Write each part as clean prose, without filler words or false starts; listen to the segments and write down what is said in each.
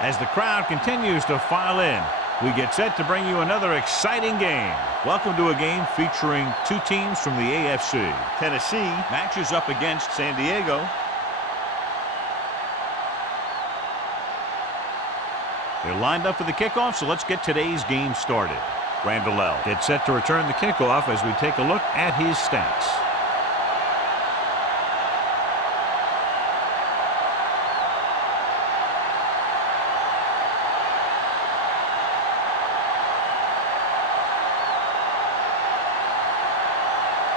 As the crowd continues to file in, we get set to bring you another exciting game. Welcome to a game featuring two teams from the AFC. Tennessee matches up against San Diego. They're lined up for the kickoff, so let's get today's game started. Randall gets set to return the kickoff as we take a look at his stats.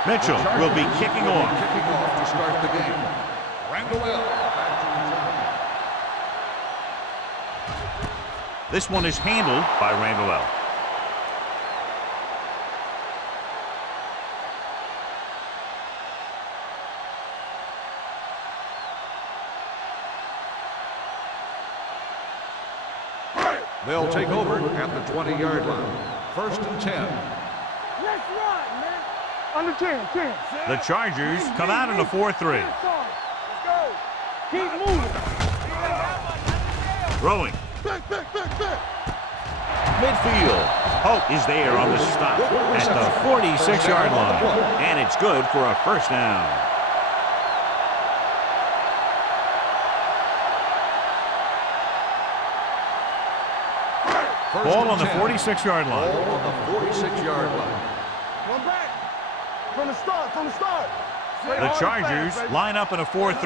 Mitchell will be kicking off. To start the game. Randall. This one is handled by Randall. They'll take over at the 20-yard line. 1st and 10. Let's run, man. Under 10. The Chargers come out in a 4-3. Let's go. Keep moving. Throwing. Back. Midfield. Hope is there on the stop at the 46-yard line. And it's good for a first down. Ball on the 46-yard line. Ball on the 46-yard line. One back. From the start. The Chargers line up in a 4-3.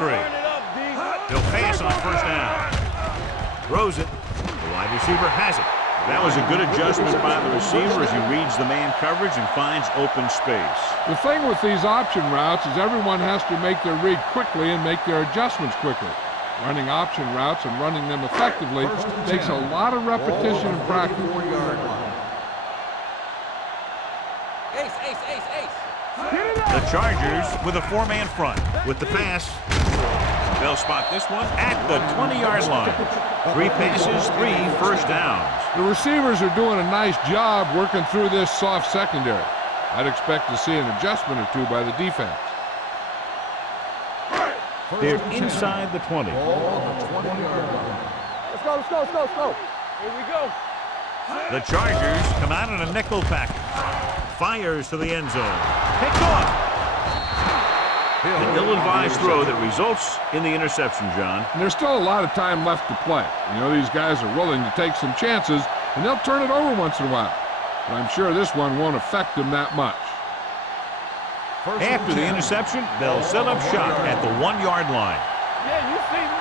They'll pass on first down. Throws it. The wide receiver has it. That was a good adjustment by the receiver as he reads the man coverage and finds open space. The thing with these option routes is everyone has to make their read quickly and make their adjustments quickly. Running option routes and running them effectively takes a lot of repetition and practice. Ace. The Chargers with a 4-man front. With the pass, they'll spot this one at the 20-yard line. 3 passes, 3 first downs. The receivers are doing a nice job working through this soft secondary. I'd expect to see an adjustment or two by the defense. They're inside the 20. Let's go. Here we go. The Chargers come out in a nickel package. Fires to the end zone. Picked off. An ill-advised throw that results in the interception, John. And there's still a lot of time left to play. You know, these guys are willing to take some chances, and they'll turn it over once in a while. But I'm sure this one won't affect them that much. After the interception, they'll set up shop at the 1-yard line. Yeah, you see me.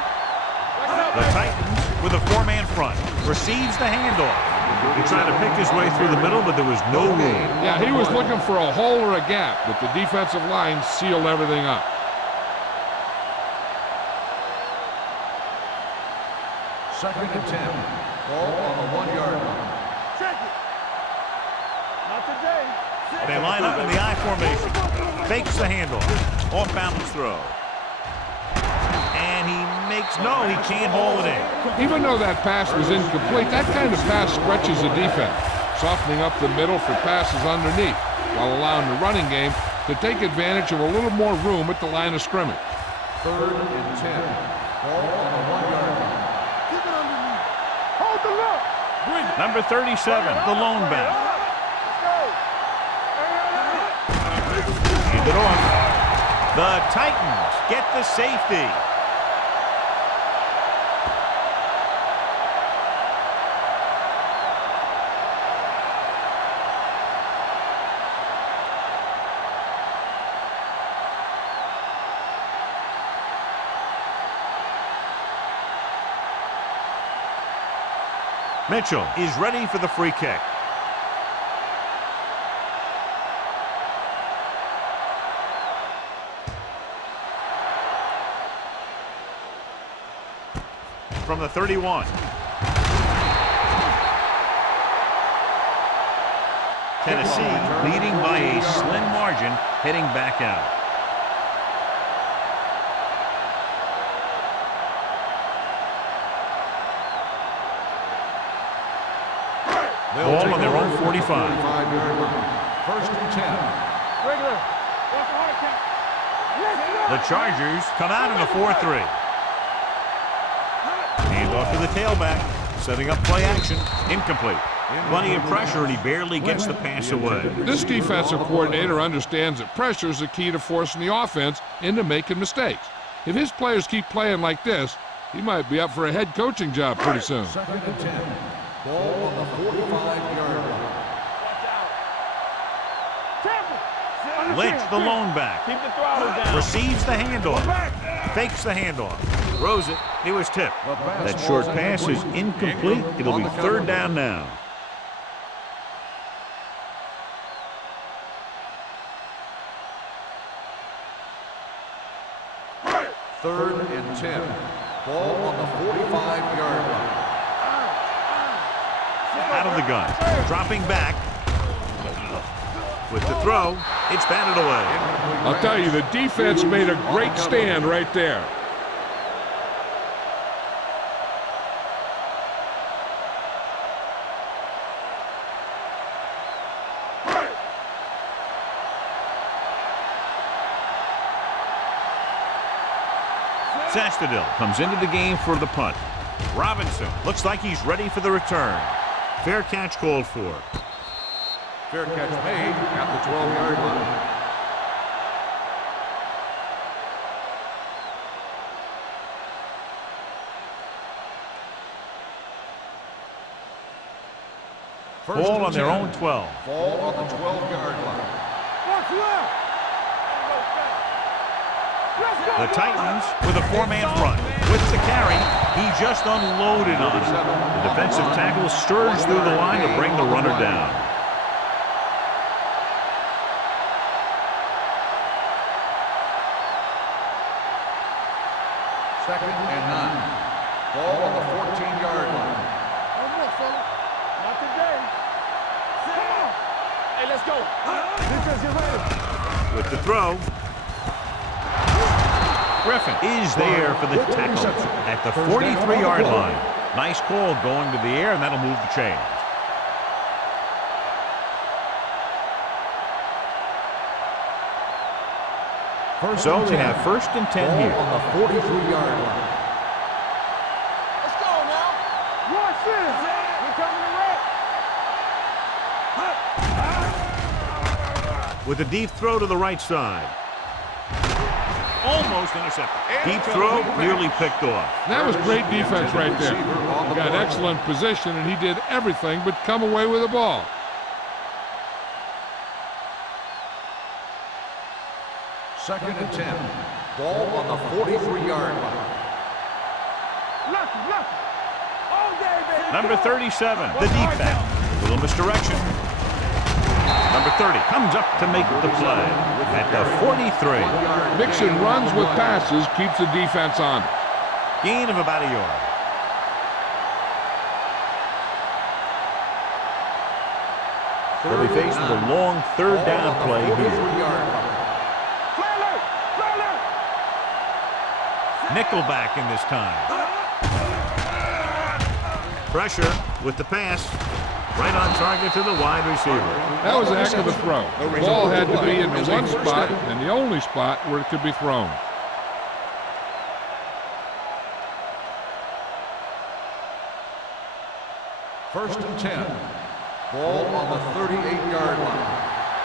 The Titans with a 4-man front receives the handoff. He tried to pick his way through the middle, but there was no room. Yeah, he was looking for a hole or a gap, but the defensive line sealed everything up. Second and 10. Ball on the 1-yard line. Check it. Not today. They line up in the I formation. Fakes the handoff. Off-balance throw. And he can't haul it in. Even though that pass was incomplete, that kind of pass stretches the defense, softening up the middle for passes underneath, while allowing the running game to take advantage of a little more room at the line of scrimmage. 3rd and 10. Ball on the 1-yard line. Keep it underneath. Hold the look. Number 37, the lone back. Hand it off. The Titans get the safety. Mitchell is ready for the free kick. From the 31. Tennessee leading by a slim margin, heading back out. Ball on their own 45. 45-yard line. 1st and 10. Regular. What's the hard count? The Chargers come out in a 4-3. Hand off to the tailback. Setting up play action. Incomplete. Plenty of pressure, and he barely gets the pass away. This defensive coordinator understands that pressure is the key to forcing the offense into making mistakes. If his players keep playing like this, he might be up for a head coaching job pretty soon. 2nd and 10. Ball on the 45-yard line. Lynch, the lone back. Keep the throttle down. Receives the handoff. Fakes the handoff. Throws it. He was tipped. That short pass is incomplete. It'll be 3rd down now. Third and 10. Ball on the 45-yard line. Out of the gun. Dropping back. With the throw, it's batted away. I'll tell you, the defense made a great stand right there. Sastadil comes into the game for the punt. Robinson looks like he's ready for the return. Fair catch called for. Fair catch made at the 12-yard line. Ball on their own 12. Ball on the 12-yard line. What's left? The Titans with a 4-man front. With the carry, he just unloaded on it. The defensive tackle stirs through the line to bring the runner down. Second and 9. Ball on the 14-yard line. Not today. Hey, let's go. Defense, get ready. With the throw. Griffin is there for the tackle at the 43-yard line. Nice call going to the air, and that'll move the chains. So they have 1st and 10 here. On the 43-yard line. Let's go now. Watch this. We're coming to wreck. With a deep throw to the right side. Almost intercepted. Deep throw, nearly picked off. That was great defense right there. He got excellent position, and he did everything but come away with the ball. Second and 10. Ball on the 43-yard line. Lucky. All day, baby. Number 37, the deep back. A little misdirection. Number 30 comes up to make the play at the 43. Mixing runs with passes keeps the defense on. Gain of about a yard. They'll be faced with a long 3rd down play here. Nickelback in this time. Pressure with the pass. Right on target to the wide receiver. That was a heck of a throw. The ball had to be in the one spot and the only spot where it could be thrown. First and 10. Ball on the 38-yard line.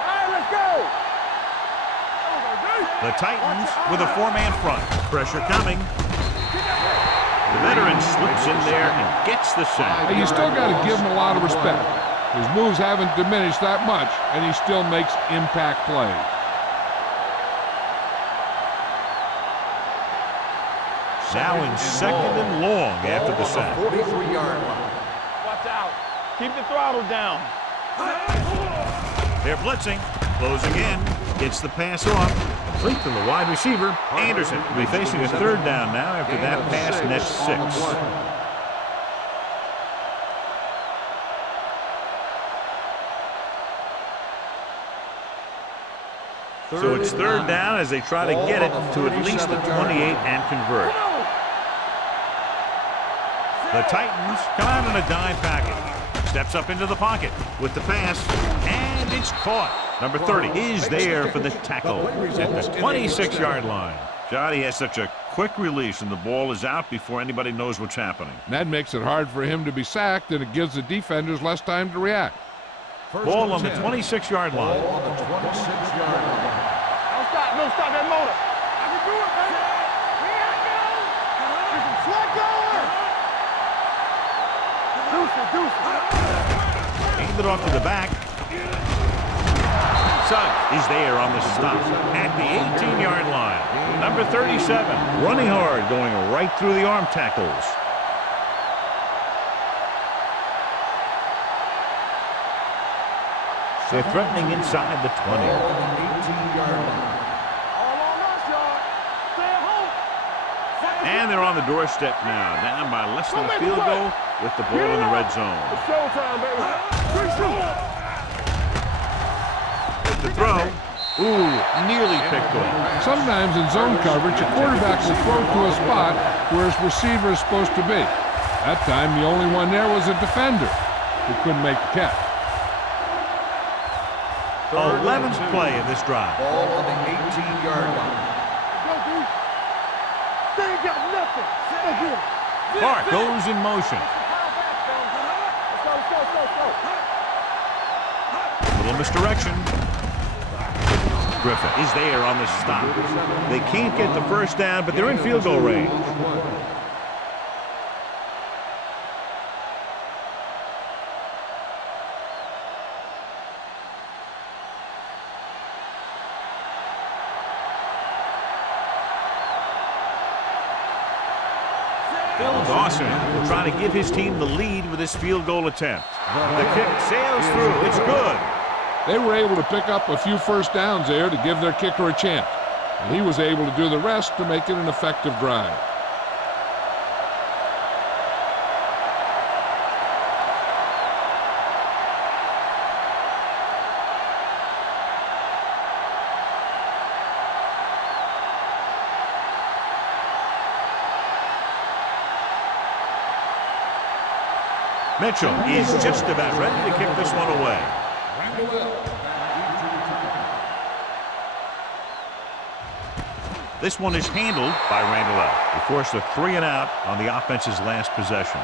All right, let's go. The Titans with a 4-man front. Pressure coming. The veteran slips in there and gets the sack. Hey, you still got to give him a lot of respect. His moves haven't diminished that much, and he still makes impact plays. Now in 2nd and long after the sack. 43-yard line. Watch out. Keep the throttle down. They're blitzing. Closing in. Gets the pass off. Complete to the wide receiver. Anderson will be facing a 3rd down now after that pass nets 6. So it's 3rd down as they try to get it to at least the 28 and convert. The Titans come out in a dime package. Steps up into the pocket with the pass, and it's caught. Number 30 is there for the tackle at the 26-yard line. Johnny has such a quick release, and the ball is out before anybody knows what's happening. And that makes it hard for him to be sacked, and it gives the defenders less time to react. Ball on the 26-yard line. Ball on the 26-yard line. Don't stop that motor. I can do it, baby. Here I go. There's some slack going. Deuce it. Aimed it off to the back. Suggs is there on the stop at the 18-yard line. Number 37, running hard, going right through the arm tackles. They're threatening inside the 20. Ball on the 18-yard line. All on us, y'all. Stay at home. And they're on the doorstep now, down by less than a field goal with the ball in the red zone. It's showtime, baby. Three shoot. With the throw. Ooh, nearly picked off. Sometimes in zone coverage, a quarterback will throw to a spot where his receiver is supposed to be. That time, the only one there was a defender who couldn't make the catch. 11th play of this drive. Ball on the 18-yard line. Go, dude. They ain't got nothing. Go get it. Clark goes in motion. Let's go. Little misdirection. Griffin is there on the stop. They can't get the first down, but they're in field goal range. Phil Dawson will try to give his team the lead with this field goal attempt. The kick sails through. It's good. They were able to pick up a few first downs there to give their kicker a chance. And he was able to do the rest to make it an effective drive. Mitchell is just about ready to kick this one away. This one is handled by Randall. He forced a 3 and out on the offense's last possession.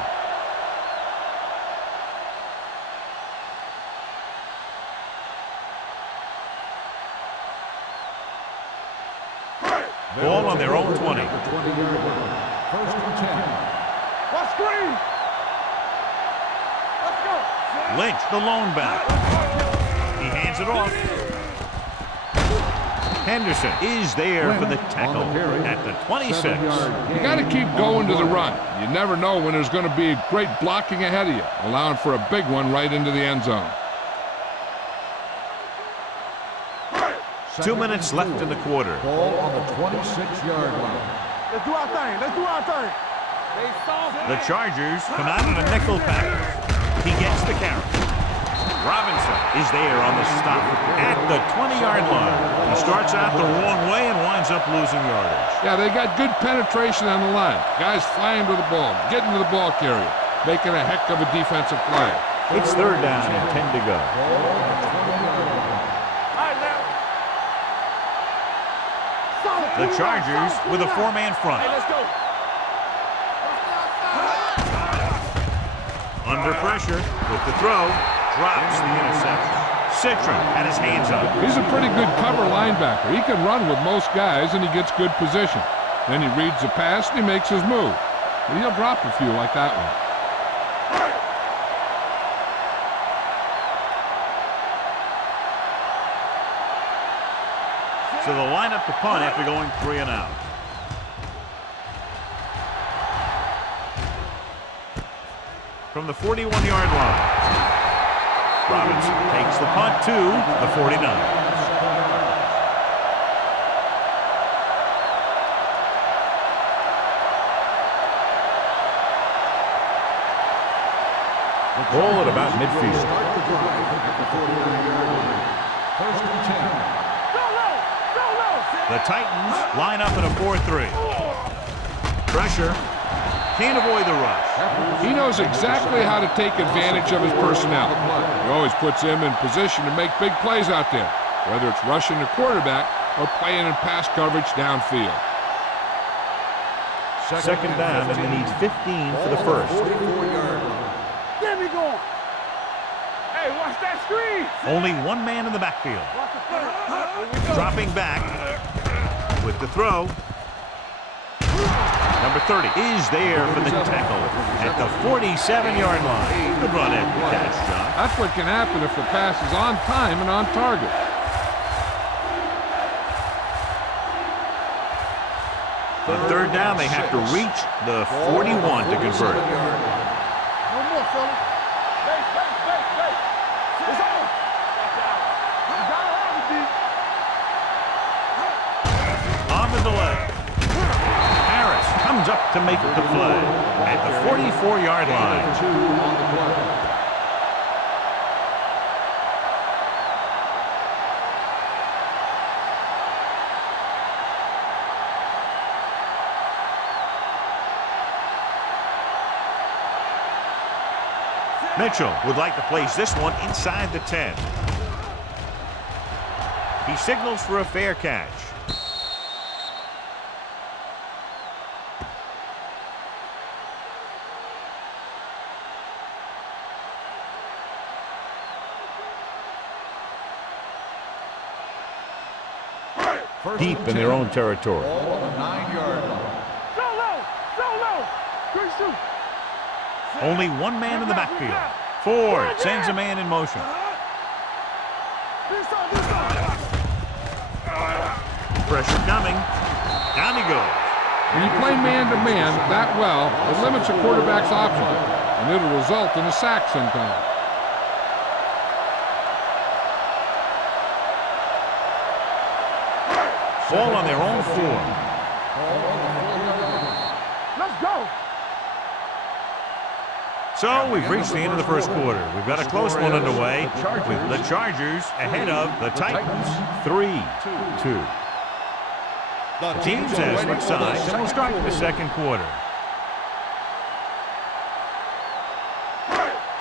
Ball on their own 20. First and 10. What screen? Let's go. Lynch, the lone back. He hands it off. Henderson is there for the tackle at the 26. You got to keep going to the run. You never know when there's going to be great blocking ahead of you, allowing for a big one right into the end zone. 2 minutes left in the quarter. Ball on the 26-yard line. Let's do our thing. The Chargers come out in a nickel package. He gets the carry. Robinson is there on the stop at the 20-yard line. He starts out the wrong way and winds up losing yardage. Yeah, they got good penetration on the line. Guys flying to the ball, getting to the ball carrier, making a heck of a defensive play. It's 3rd down and 10 to go. The Chargers with a 4-man front. Hey, let's go. Under pressure with the throw, drops the interception. Citron had his hands up. He's a pretty good cover linebacker. He can run with most guys, and he gets good position. Then he reads the pass, and he makes his move. But he'll drop a few like that one. So they'll line up the punt after going 3 and out. From the 41-yard line, Robinson takes the punt to the 49. Ball at about midfield. Start the drive at the 49-yard line. First and 10. The Titans line up in a 4-3. Pressure. Can't avoid the rush. He knows exactly how to take advantage of his personnel. He always puts him in position to make big plays out there, whether it's rushing the quarterback or playing in pass coverage downfield. Second down, and they need 15 for the first. 44-yard line. Get me going. Hey, watch that screen. Only one man in the backfield. Watch the play. Dropping back with the throw. Number 30 is there for the tackle at the 47-yard line. Good run after catch, John. That's what can happen if the pass is on time and on target. On third down, they have to reach the 41 to convert. No more, fella. Base, base, base, base. It's on. Watch out. You gotta have it, D. On the delay. Harris comes up to make the play at the 44-yard line. 2 on the play. Mitchell would like to place this one inside the 10. He signals for a fair catch. Deep in their own territory. Ball on the 9-yard line. Solo. Good shoot. Only one man in the backfield. Ford sends a man in motion. This side. Pressure coming. Down he goes. When you play man-to-man that well, it limits a quarterback's options, and it'll result in a sack sometimes. Ball on their own 4. Let's go. So we've reached the end of the first quarter. We've got a close one underway with the Chargers ahead of the Titans 3-2. The teams have switched sides, and we'll start with the second quarter.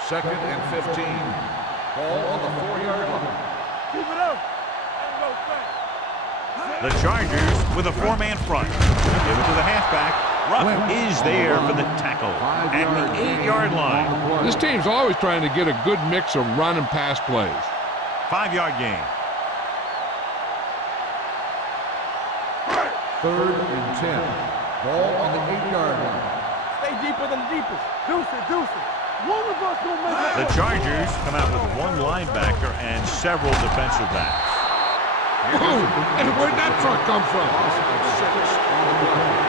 Second and 15. Ball on the 4-yard line. Keep it up. Ain't no thing. The Chargers with a 4-man front. Give it to the halfback. Ruff is there for the tackle at the 8-yard line. This team's always trying to get a good mix of run and pass plays. 5-yard gain. Third and 10. Ball on the 8-yard line. Stay deeper than the deepest. Deuce it. One of us gonna make it. The Chargers come out with one linebacker and several defensive backs. Boom! And where'd that truck come from? 6 on the play.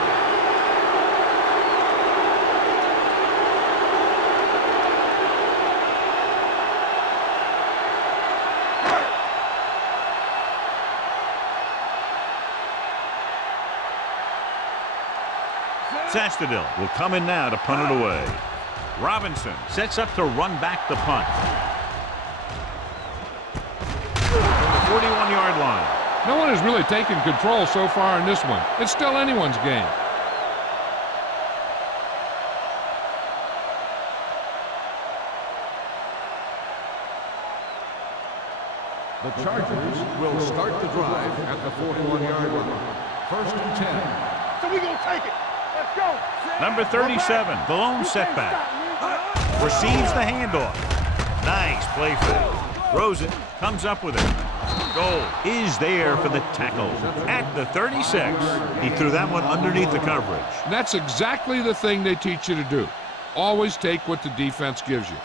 Sastadil will come in now to punt it away. Robinson sets up to run back the punt. From the 41-yard line. No one has really taken control so far in this one. It's still anyone's game. The Chargers will start the drive at the 41-yard line. First and 10. So we gonna take it. Let's go. Number 37, the lone setback. Receives the handoff. Nice play fake. Throws it, comes up with it. Goal is there for the tackle at the 36. He threw that one underneath the coverage. And that's exactly the thing they teach you to do. Always take what the defense gives you.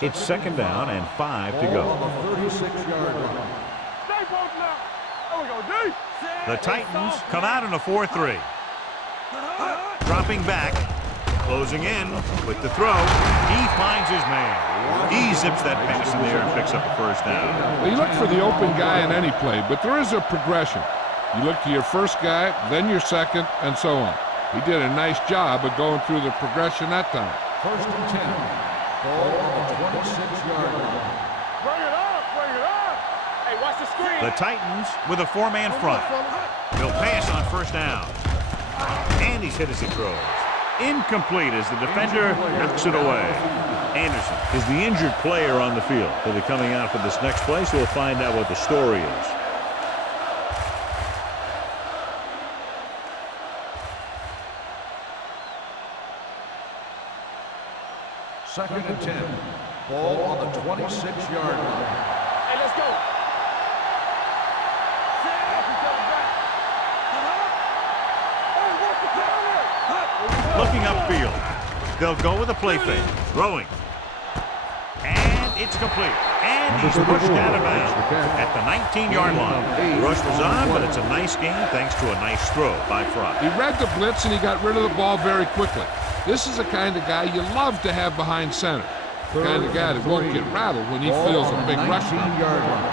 It's second down and 5 to Ball go. on the 36-yard line. Stay both now. There we go, D. The Titans come out in a 4-3. Dropping back, closing in with the throw. He finds his man. He zips that pass in there and picks up a first down. Well, you look for the open guy in any play, but there is a progression. You look to your first guy, then your second, and so on. He did a nice job of going through the progression that time. First and 10. Ball on the 26-yard line. Bring it up. Hey, watch the screen. The Titans with a 4-man front. He'll pass on first down. And he's hit as he throws. Incomplete as the defender knocks it away. Anderson is the injured player on the field. He'll be coming out for this next play, so we'll find out what the story is. Second and 10. Ball on the 26-yard line. Hey, let's go. Looking upfield. They'll go with a play fake. Throwing. And it's complete. And he's pushed out of bounds at the 19-yard line. Rush was on, but it's a nice game thanks to a nice throw by Fry. He read the blitz and he got rid of the ball very quickly. This is the kind of guy you love to have behind center. The kind of guy that won't get rattled when he feels a big rush. 19-yard line.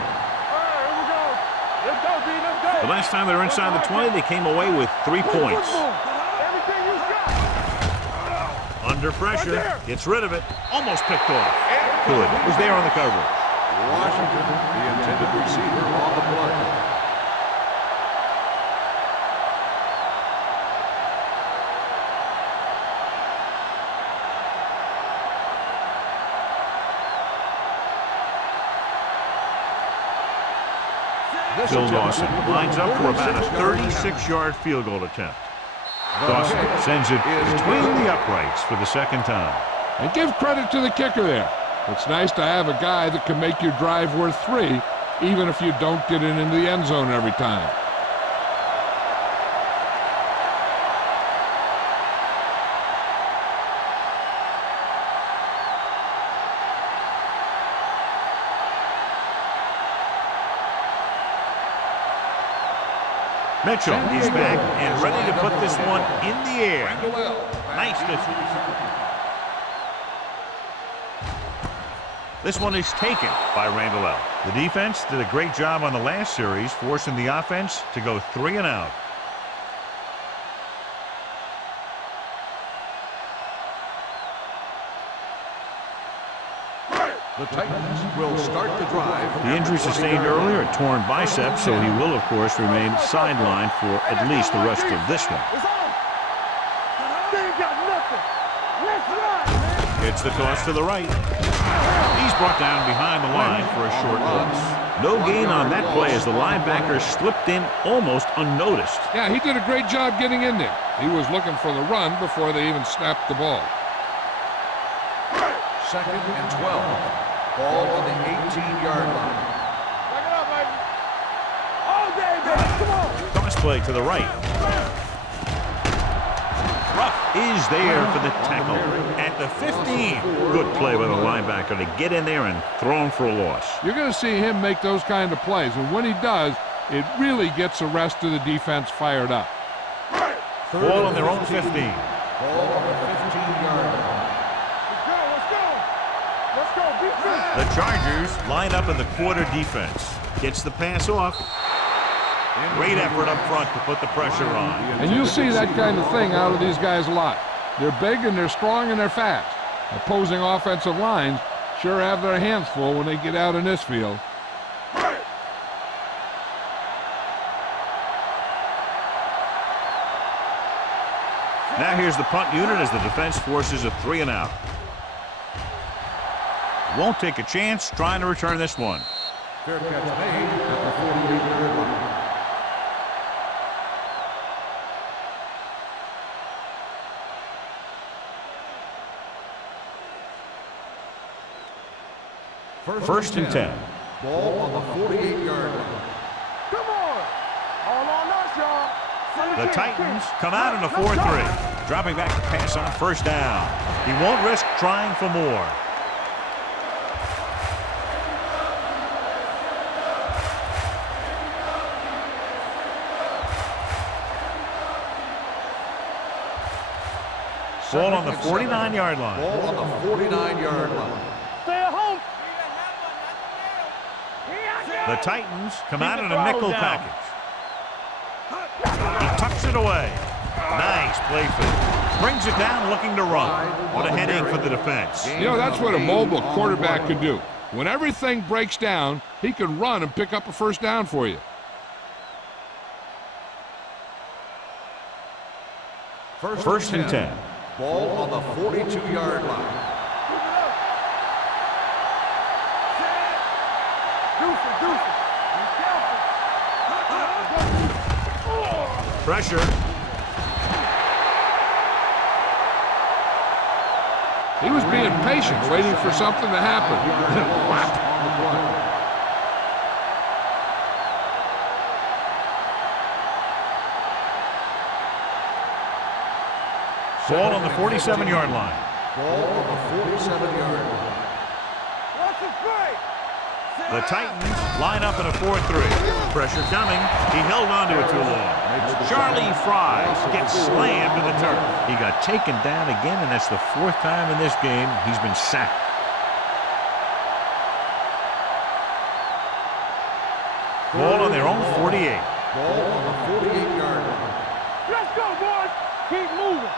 The last time they were inside the 20, they came away with 3 points. Under pressure, gets rid of it, almost picked off. Good, was there on the coverage. Washington, the intended receiver on the play. Bill Dawson lines up for about a 36-yard field goal attempt. Dawson sends it between the uprights for the second time. And give credit to the kicker there. It's nice to have a guy that can make your drive worth 3, even if you don't get it into the end zone every time. Mitchell is back and ready to put this one in the air. Nice distance. This one is taken by Randall L. The defense did a great job on the last series, forcing the offense to go 3 and out. The Titans will start the drive. The injury sustained earlier, a torn bicep, so he will, of course, remain sidelined for at least the rest of this one. It's the toss to the right. He's brought down behind the line for a short loss. No gain on that play as the linebacker slipped in almost unnoticed. Yeah, he did a great job getting in there. He was looking for the run before they even snapped the ball. Second and 12. Ball on the 18-yard line. Back it up, baby. All day, baby. Come on. Toss play to the right. Ruff is there for the tackle at the 15. Good play by the linebacker to get in there and throw him for a loss. You're going to see him make those kind of plays, and when he does, it really gets the rest of the defense fired up. Ball on their own 15. Ball on the 15-yard line. The Chargers line up in the quarter defense. Gets the pass off. Great effort up front to put the pressure on. And you'll see that kind of thing out of these guys a lot. They're big and they're strong and they're fast. Opposing offensive lines sure have their hands full when they get out in this field. Now here's the punt unit as the defense forces a 3 and out. Won't take a chance trying to return this one. Fair catch made at the 48-yard line. First and 10. Ball on the 48-yard line. Come on. All on us, y'all. The Titans come out in a 4-3. Dropping back to pass on first down. He won't risk trying for more. Ball on the 49-yard line. Ball on the 49-yard line. Stay at home. The Titans come out in a nickel package. He tucks it away. Nice play fake. Brings it down looking to run. What a headache for the defense. You know, that's what a mobile quarterback can do. When everything breaks down, he can run and pick up a first down for you. First and 10. Ball on the 42-yard line. Pressure. He was being patient, waiting for something to happen. Ball on the 47-yard line. Ball on the 47-yard line. The Titans line up in a 4-3. Pressure coming. He held on to it too long. Charlie Fry gets slammed to the turf. He got taken down again, and that's the 4th time in this game he's been sacked. Ball on their own 48. Ball on the 48-yard line. Let's go, boys. Keep moving.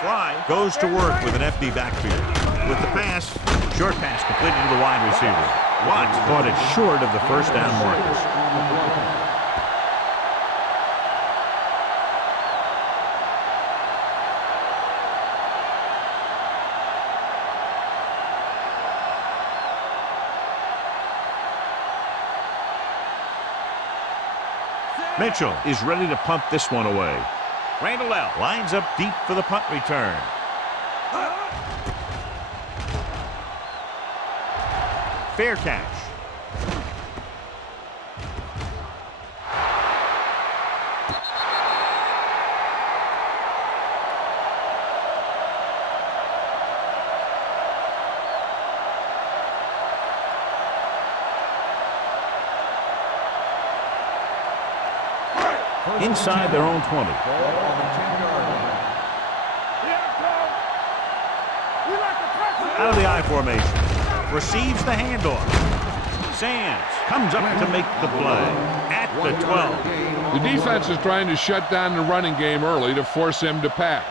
Fry goes to work with an FD backfield. With the pass, short pass completed to the wide receiver. Watts caught it short of the first down markers. Mitchell is ready to punt this one away. Randall lines up deep for the punt return. Fair catch. Inside their own 20. Out of the I formation. Receives the handoff. Sands comes up to make the play at the 12. The defense is trying to shut down the running game early to force him to pass.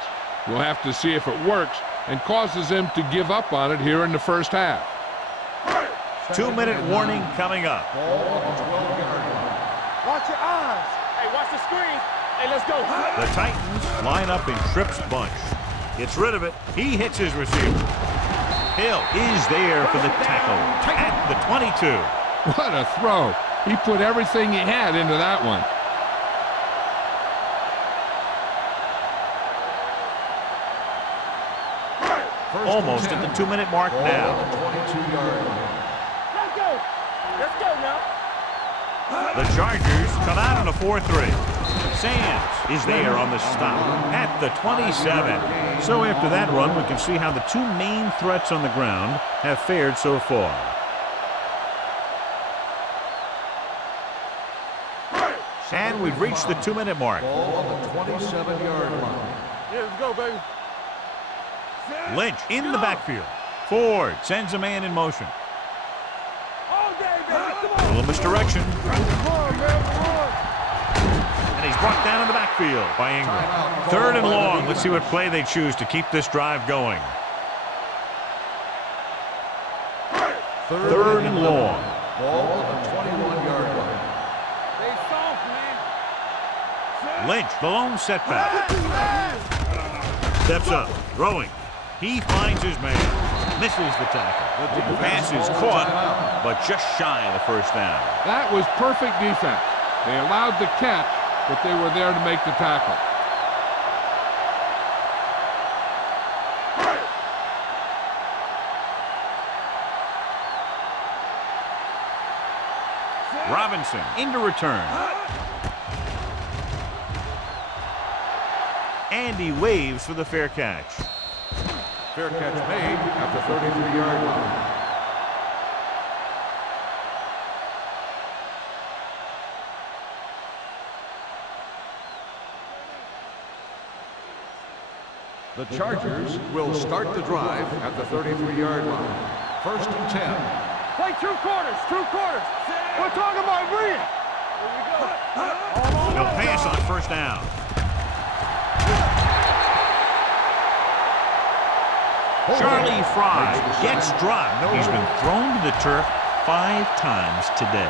We'll have to see if it works and causes him to give up on it here in the first half. 2-minute warning coming up. Watch your eyes. Hey, watch the screen. Hey, let's go. The Titans line up in Tripp's bunch. Gets rid of it. He hits his receiver. Hill is there for the tackle at the 22. What a throw. He put everything he had into that one. Almost at the 2-minute mark now. Let's go. Let's go now. The Chargers come out on a 4-3. Sands is there on the stop at the 27. So after that run, we can see how the two main threats on the ground have fared so far. And we've reached the 2-minute mark. Ball on the 27-yard line. Yeah, let's go, baby. Lynch in the backfield. Ford sends a man in motion. All day, baby. Come A on. little misdirection. Come on, man. Come on. And he's brought down in the backfield by Ingram. 3rd and long. Let's see what play they choose to keep this drive going. 3rd and long. Ball on the 21-yard line. They soft, man. Lynch, the lone setback. Steps up, throwing. He finds his man. Misses the tackle. The pass is caught, but just shy of the first down. That was perfect defense. They allowed the catch, but they were there to make the tackle. Robinson into return. And he waves for the fair catch. Fair catch made at the 33-yard line. The Chargers will start the drive at the 33-yard line. 1st and 10. Play 2 quarters. 2 quarters. We're talking about reading. Here we go. He'll pass on first down. Charlie Fry gets dropped. He's been thrown to the turf 5 times today.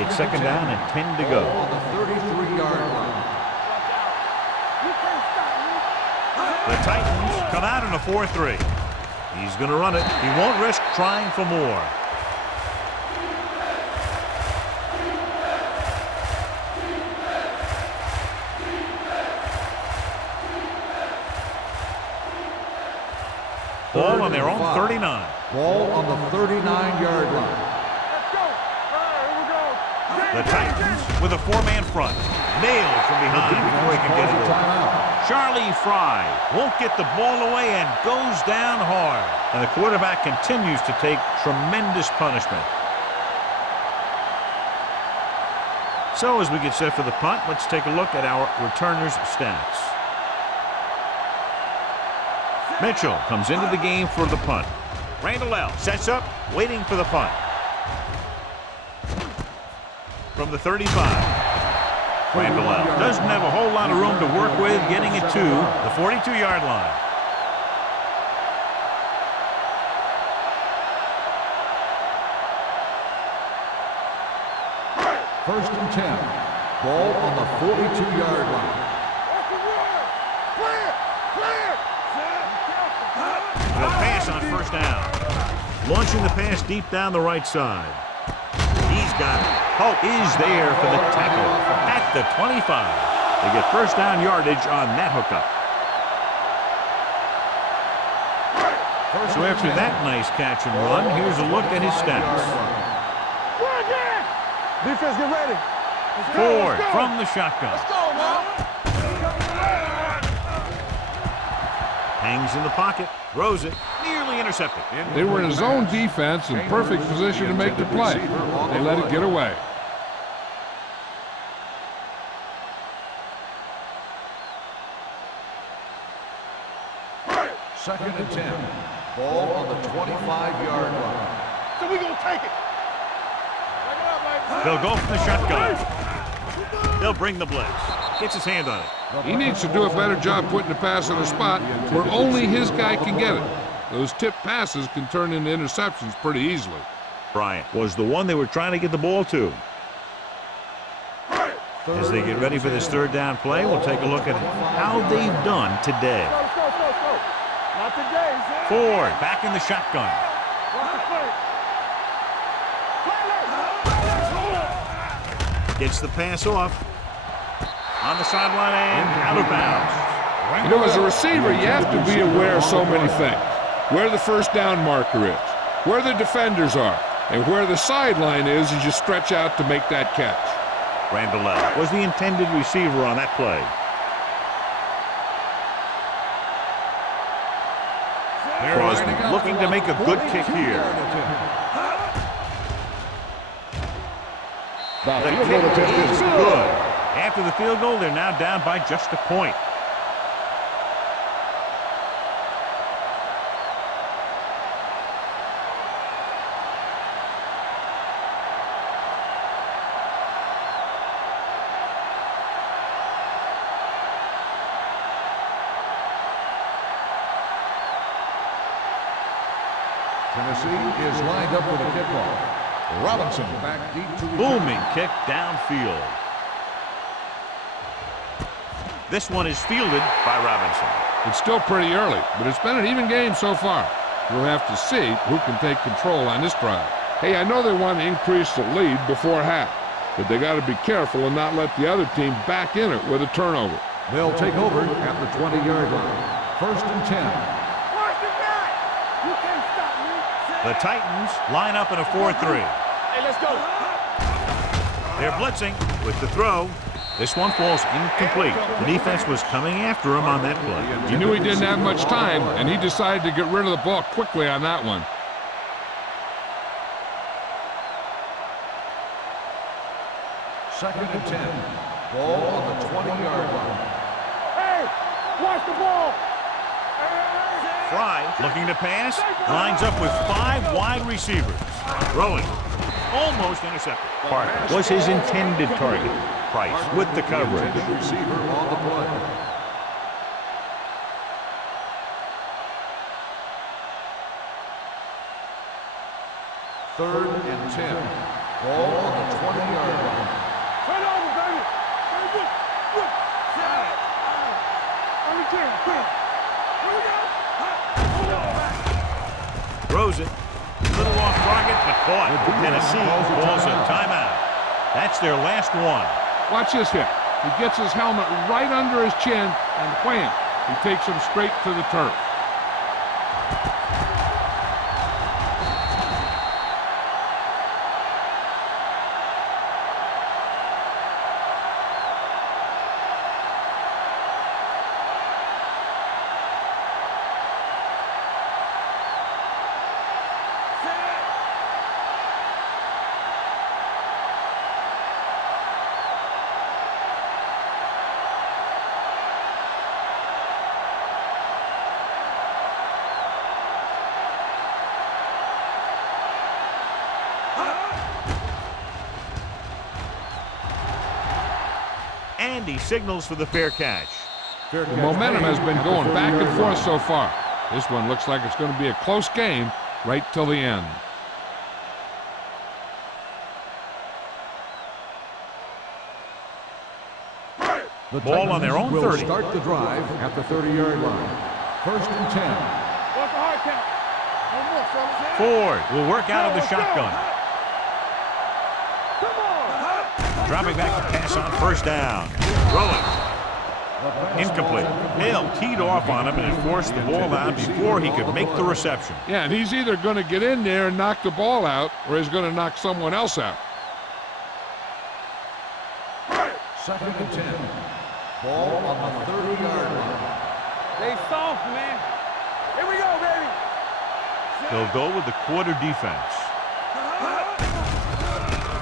It's 2nd down and 10 to go. On the 33-yard line. You can't stop me. The Titans come out in a 4-3. He's going to run it. He won't risk trying for more. Ball on their own 39. Ball on the 39-yard line. Let's go. All right, here we go. The Titans with a four-man front. Nailed from behind before he can get it over. Charlie Fry won't get the ball away and goes down hard. And the quarterback continues to take tremendous punishment. So as we get set for the punt, let's take a look at our returners' stats. Mitchell comes into the game for the punt. Randall sets up, waiting for the punt. From the 35. Randall doesn't have a whole lot of room to work with, getting it to the 42-yard line. First and 10. Ball on the 42-yard line. They'll pass on first down. Launching the pass deep down the right side. He's got it. Hope is there for the tackle at the 25. They get first down yardage on that hookup. So after that nice catch and run, here's a look at his stats. Defense, get ready. Ford from the shotgun. Let's go, man. Hangs in the pocket, throws it, nearly intercepted. They were in a zone defense in perfect position to make the play. They let it get away. Second and 10. Ball on the 25-yard line. So we gonna take it. Take it up, baby. They'll go from the shotgun. They'll bring the blitz. Gets his hand on it. He needs to do a better job putting the pass in a spot where only his guy can get it. Those tip passes can turn into interceptions pretty easily. Bryant was the one they were trying to get the ball to. As they get ready for this third down play, we'll take a look at how they've done today. Let's go. Not today, sir. Ford back in the shotgun. Gets the pass off. On the sideline and out of bounds. You know, as a receiver, you have to be aware of so many things. Where the first down marker is, where the defenders are, and where the sideline is as you stretch out to make that catch. Randall was the intended receiver on that play. Crosby looking to make a good kick here. The kick is good. After the field goal, they're now down by just a point. Tennessee is lined up for the kickoff. Robinson back deep to return. Booming kick downfield. This one is fielded by Robinson. It's still pretty early, but it's been an even game so far. We'll have to see who can take control on this drive. Hey, I know they want to increase the lead before half, but they got to be careful and not let the other team back in it with a turnover. They'll take over at the 20-yard line. First and 10. You can't stop me. The Titans line up in a 4-3. Hey, let's go. They're blitzing with the throw. This one falls incomplete. The defense was coming after him on that play. He knew he didn't have much time, and he decided to get rid of the ball quickly on that one. Second and 10. Ball on the 20-yard line. Hey, watch the ball. Fry looking to pass. Lines up with 5 wide receivers. Throwing. Almost intercepted. Parker was his intended target. Price with the coverage. Intended receiver on the play. Third and 10. Ball on the 20-yard line. Turn over, baby. Very good. Good. On the 10. Here we go. throws it. Little off target, but caught. Tennessee calls a timeout. That's their last one. Watch this hit. He gets his helmet right under his chin, and wham, he takes him straight to the turf. And he signals for the fair catch. The momentum has been going back and forth so far. This one looks like it's going to be a close game right till the end. The Ball on their own will 30. Start the drive at the 30-yard line. First and 10. What's the hard count? No more, fellas. Ford will work out of the shotgun. Come on. Dropping back to pass on first down. Throwing. Incomplete. Hill teed off on him and it forced the ball out before he could make the reception. Yeah, and he's either going to get in there and knock the ball out, or he's going to knock someone else out. Second and 10. Ball on the 30-yard line. They soft, man. Here we go, baby. They'll go with the quarter defense.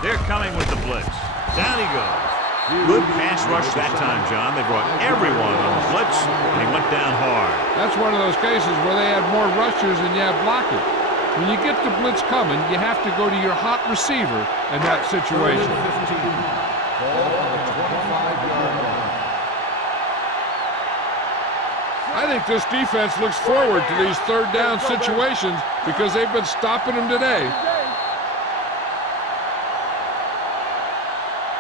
They're coming with the blitz. Down he goes. Good pass rush that time, John. They brought everyone on the blitz, and he went down hard. That's one of those cases where they had more rushers than you have blockers. When you get the blitz coming, you have to go to your hot receiver in that situation. 15. Ball on the 25-yard line. I think this defense looks forward to these third down situations because they've been stopping them today.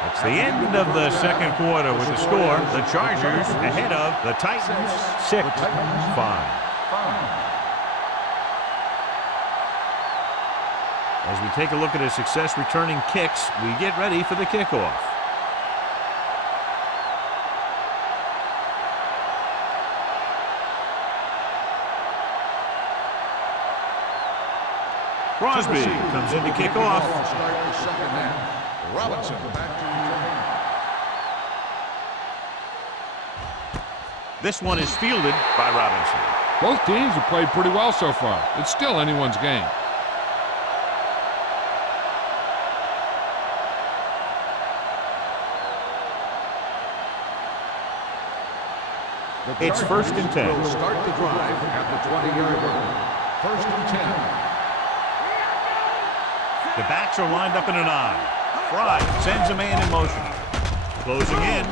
It's the end of the second quarter with the score. The Chargers ahead of the Titans 6-5. As we take a look at his success returning kicks, we get ready for the kickoff. Crosby comes in to kick off. Start the second half. Robinson back to return. This one is fielded by Robinson. Both teams have played pretty well so far. It's still anyone's game. It's first and 10. Will start the drive at the 20-yard line. First and 10. The backs are lined up in an I. Fry sends a man in motion. Closing in.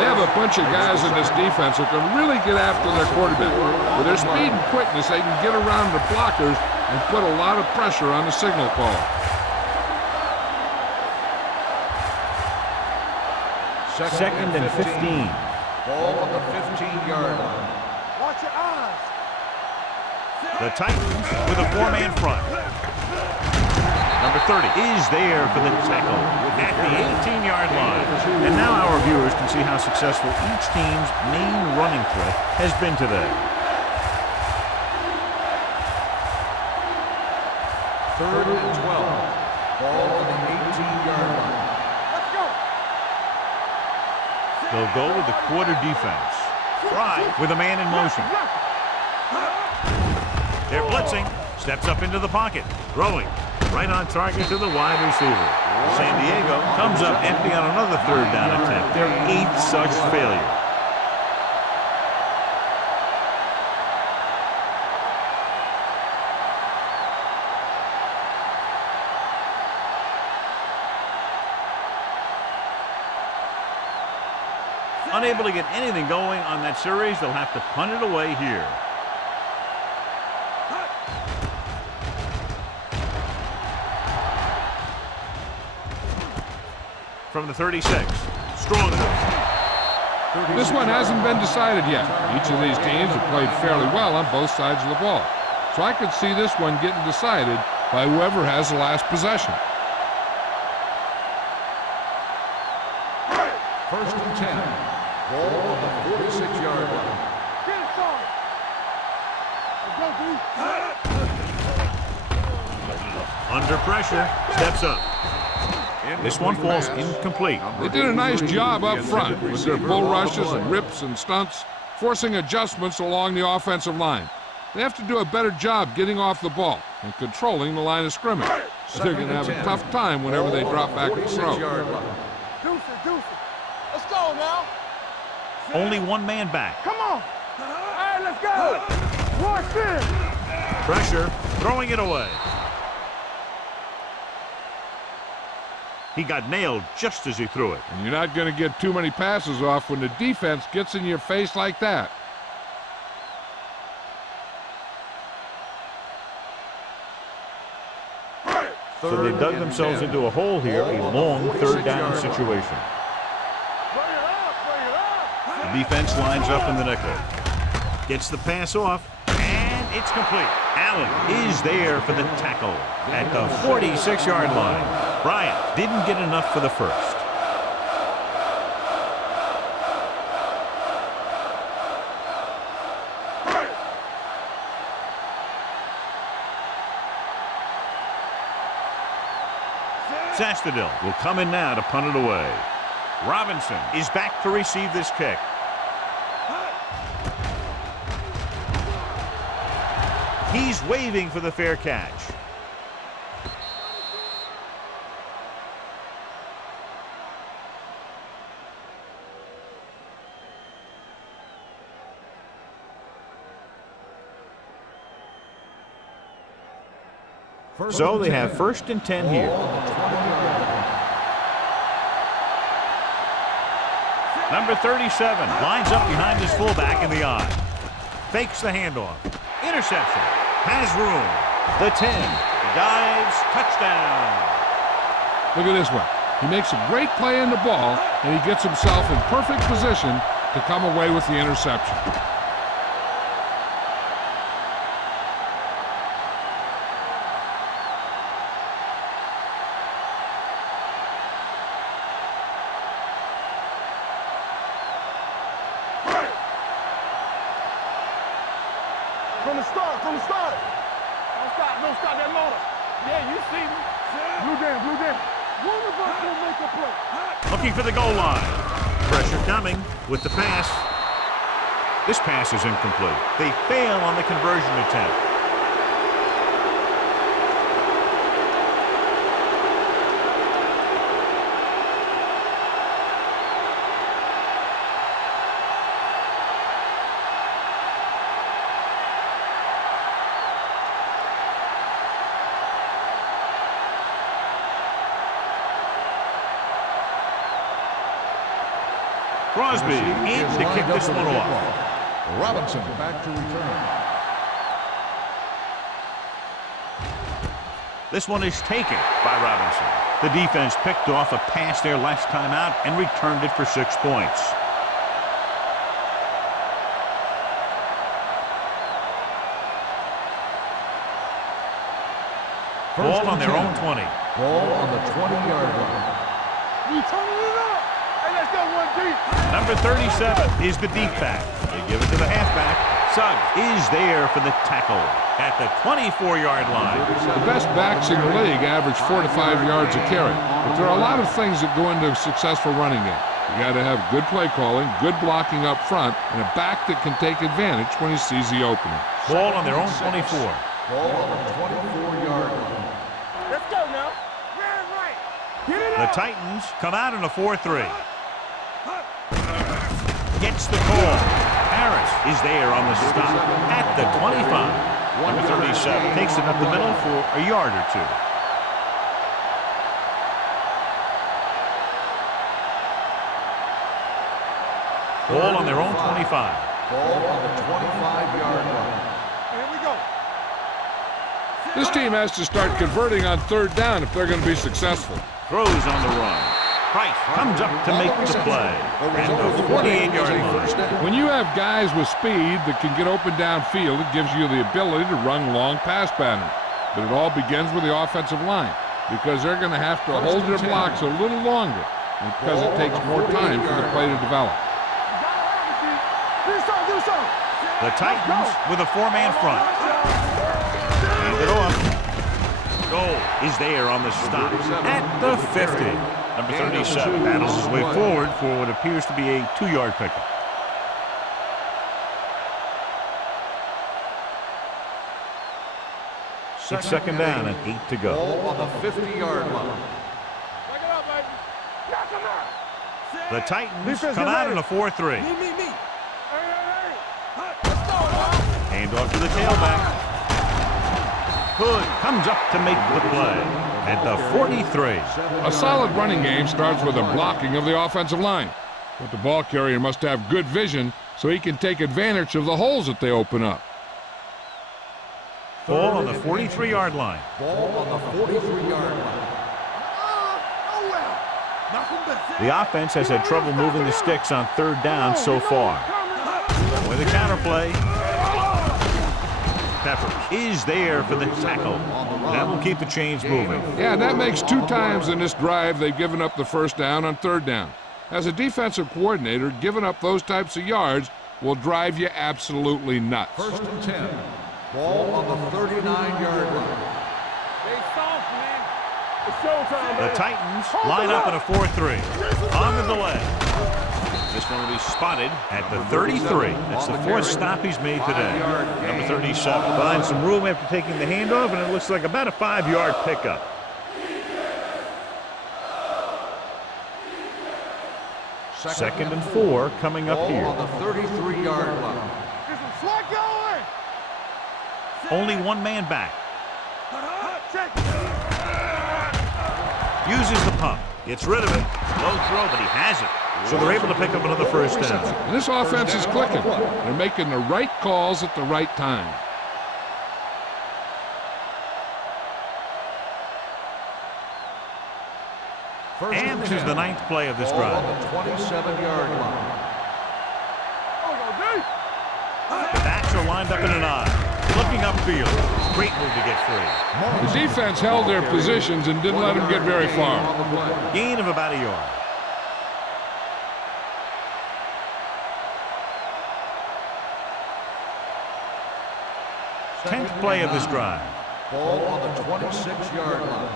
They have a bunch of guys in this defense who can really get after their quarterback. With their speed and quickness, they can get around the blockers and put a lot of pressure on the signal call. Second and 15. Ball on the 15-yard line. Watch your eyes. The Titans with a four-man front. Number 30 is there for the tackle at the 18-yard line. And now our viewers can see how successful each team's main running threat has been today. Third and 12. Ball on the 18-yard line. Let's go. They'll go with the quarter defense. Fry with a man in motion. They're blitzing. Steps up into the pocket. Throwing. Right on target to the wide receiver. San Diego comes up empty on another third down attempt. Their 8th such failure. Unable to get anything going on that series, they'll have to punt it away here. From the 36, strong. This one hasn't been decided yet. Each of these teams have played fairly well on both sides of the ball. So I could see this one getting decided by whoever has the last possession. First and 10. Ball on the 46-yard line. Get it, son. Let's go, D. Under pressure, steps up. This one falls incomplete. They did a nice job up front with their bull rushes and rips and stunts, forcing adjustments along the offensive line. They have to do a better job getting off the ball and controlling the line of scrimmage. They're going to have a tough time whenever they drop back to throw. Deuce it. Let's go now. Only one man back. Come on. All right, let's go. Watch this. Pressure, throwing it away. He got nailed just as he threw it. And you're not going to get too many passes off when the defense gets in your face like that. So they dug themselves into a hole here, a long third down situation. The defense lines up in the nickel. Gets the pass off, and it's complete. Allen is there for the tackle at the 46-yard line. Bryant didn't get enough for the first. Zastadil will come in now to punt it away. Robinson is back to receive this kick. He's waving for the fair catch. So they have first and 10 here. Number 37 lines up behind his fullback in the I. Fakes the handoff. Interception. Has room. The 10. Dives. Touchdown. Look at this one. He makes a great play in the ball, and he gets himself in perfect position to come away with the interception. From the start. Don't stop that motor. Yeah, you see me. Blue game. One of us will make a play. Looking for the goal line. Pressure coming with the pass. This pass is incomplete. They fail on the conversion attempt. Crosby in to kick this one off. Robinson back to return. This one is taken by Robinson. The defense picked off a pass there last time out and returned it for 6 points. Ball on their own 20. Ball on the 20-yard line. We turning it up. Hey, let's go one deep. Number 37 is the deep back. They give it to the halfback. Suggs is there for the tackle at the 24-yard line. The best backs in the league average 4 to 5 yards a carry. But there are a lot of things that go into a successful running game. You got to have good play calling, good blocking up front, and a back that can take advantage when he sees the opening. Ball on their own 24. Ball on the 24-yard line. Let's go now. Man right. Get it The up. Titans come out in a 4-3. Gets the call. Harris is there on the stop at the 25. Number 37 takes it up the middle for a yard or two. Ball on their own 25. Ball on the 25-yard line. Here we go. This team has to start converting on third down if they're going to be successful. Throws on the run. Price comes up to make the play. And the 48-yard line. When you have guys with speed that can get open downfield, it gives you the ability to run long pass patterns. But it all begins with the offensive line, because they're going to have to hold their blocks a little longer, and because it takes more time for the play to develop. The Titans with a 4-man front. Hand it off. Goal is there on the stop at the 50. Number 37 battles his way forward for what appears to be a 2-yard pickup. It's second down and 8 to go. Ball on the 50-yard line. The Titans come out in a 4-3. Hand off to the tailback. Hood comes up to make the play at the 43. A solid running game starts with a blocking of the offensive line. But the ball carrier must have good vision so he can take advantage of the holes that they open up. Ball on the 43-yard line. Ball on the 43-yard line. The offense has had trouble moving the sticks on third down so far. With a counterplay. Peppers is there for the tackle. That will keep the chains moving. Yeah, that makes 2 times in this drive they've given up the first down on third down. As a defensive coordinator, giving up those types of yards will drive you absolutely nuts. First and 10. Ball on the 39-yard line. The Titans line up in a 4-3. On the delay. This one will be spotted at the 33. That's the 4th stop he's made today. Number 37 finds some room after taking the handoff, and it looks like about a 5-yard pickup. Second and 4 coming up here. Ball on the 33-yard line. Only 1 man back. Uses the pump. Gets rid of it. Low throw, but he has it. So they're able to pick up another first down. And this offense is clicking. They're making the right calls at the right time. And this is the 9th play of this drive. On the 27-yard line. The backs are lined up in an I. Looking upfield. Great move to get free. The defense held their positions and didn't let them get very far. Gain of about a yard. Tenth play of this drive. Ball on the 26-yard line.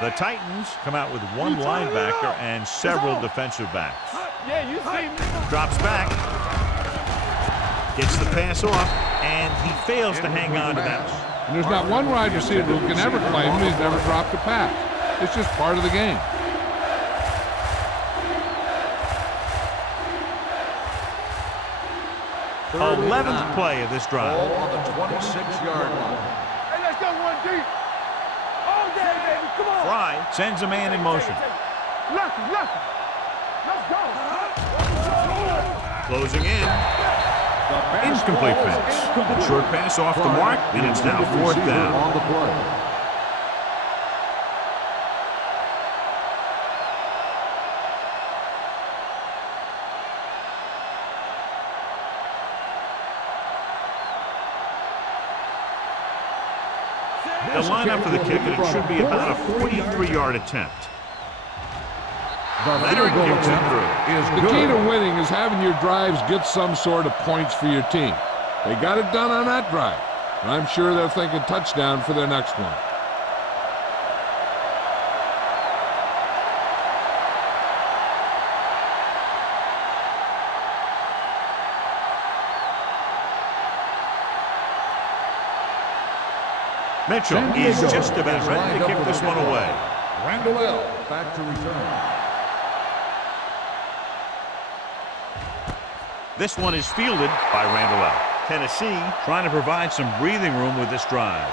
The Titans come out with 1 linebacker and several defensive backs. Drops back. Gets the pass off, and he fails to hang on to that. And there's not one wide receiver who can ever claim he's never dropped a pass. It's just part of the game. Third 11th play of this drive. Ball on the 26-yard line. Hey, let's go 1 deep. Oh, yeah, baby, come on. Fry sends a man in motion. Lefty. Let's go. Closing in. Incomplete pass. A short pass off the mark, and it's now 4th down. On the play. They'll line up for the kick, and it should be about a 43-yard attempt. Leonard kicks it through. The key to winning is having your drives get some sort of points for your team. They got it done on that drive, and I'm sure they're thinking touchdown for their next one. Mitchell is just about ready to kick this one away. Randall back to return. This one is fielded by Randall. Tennessee trying to provide some breathing room with this drive.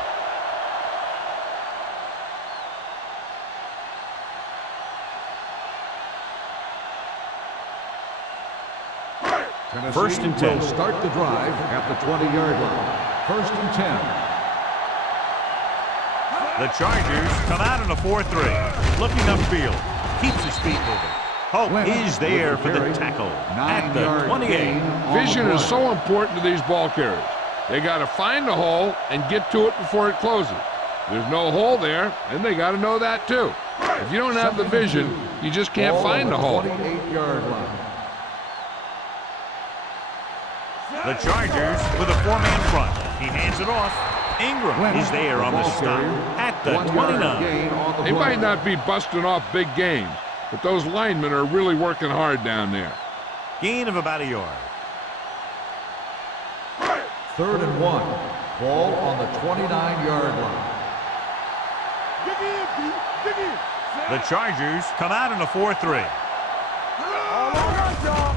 Tennessee First and 10. will start the drive at the 20-yard line. First and 10. The Chargers come out in a 4-3. Looking upfield. Keeps his feet moving. Hope is there for the tackle at the 28. Vision is so important to these ball carriers. They got to find the hole and get to it before it closes. There's no hole there, and they got to know that too. If you don't have the vision, you just can't find the hole. 28-yard line. The Chargers with a 4-man front. He hands it off. Ingram is there on the stop at the 29. They might not be busting off big games, but those linemen are really working hard down there. Gain of about a yard. 3rd and 1. Ball on the 29-yard line. Dig in, Pete. Dig in. The Chargers come out in a 4-3. All right, y'all.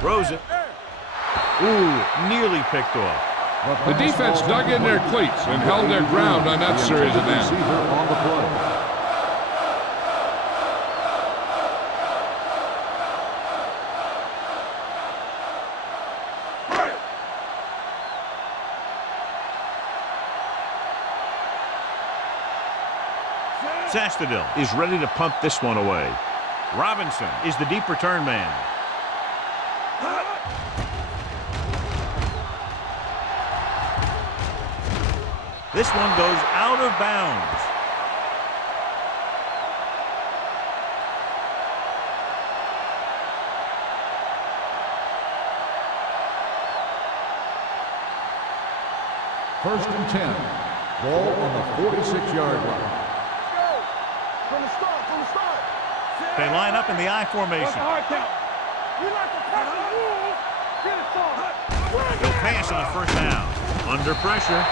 Throws it. Ooh, nearly picked off. The defense dug in their cleats and held their ground on that series of downs. On the play. Sastadil is ready to punt this one away. Robinson is the deep return man. This one goes out of bounds. First and 10. Ball on the 46-yard line. From the start. They line up in the I formation. Hard count. We like to pass the rules. Get it started. He'll pass on first down. Under pressure.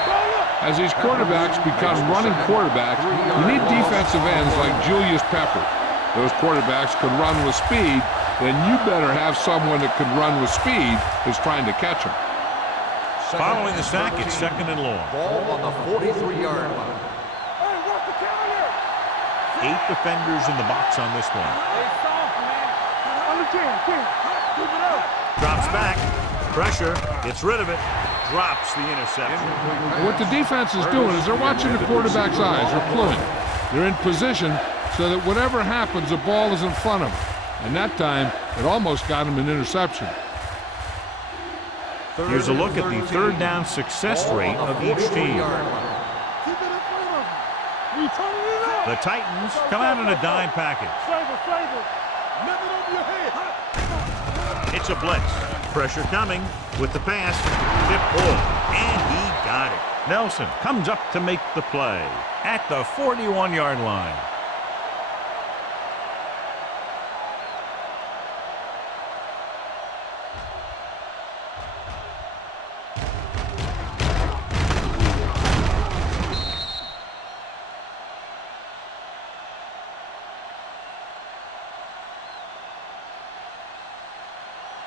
As these quarterbacks become running quarterbacks, you need defensive ends like Julius Peppers. Those quarterbacks can run with speed, then you better have someone that can run with speed who's trying to catch them. Following the sack, it's 2nd and long. Ball on the 43-yard line. Hey, what's the counter? 8 defenders in the box on this one. Hey, soft, man. Under 10. Keep it up. Drops back. Pressure. Gets rid of it. Drops the interception. What the defense is doing is they're watching the quarterback's eyes. They're pulling. They're in position so that whatever happens, the ball is in front of them. And that time, it almost got him an interception. Here's a look at the 3rd down success rate of each team. Keep it in front of him. You turning it up. The Titans come out in a dime package. Flavor. Lift it over your head. It's a blitz. Pressure coming with the pass. Tip pull. And he got it. Nelson comes up to make the play at the 41-yard line.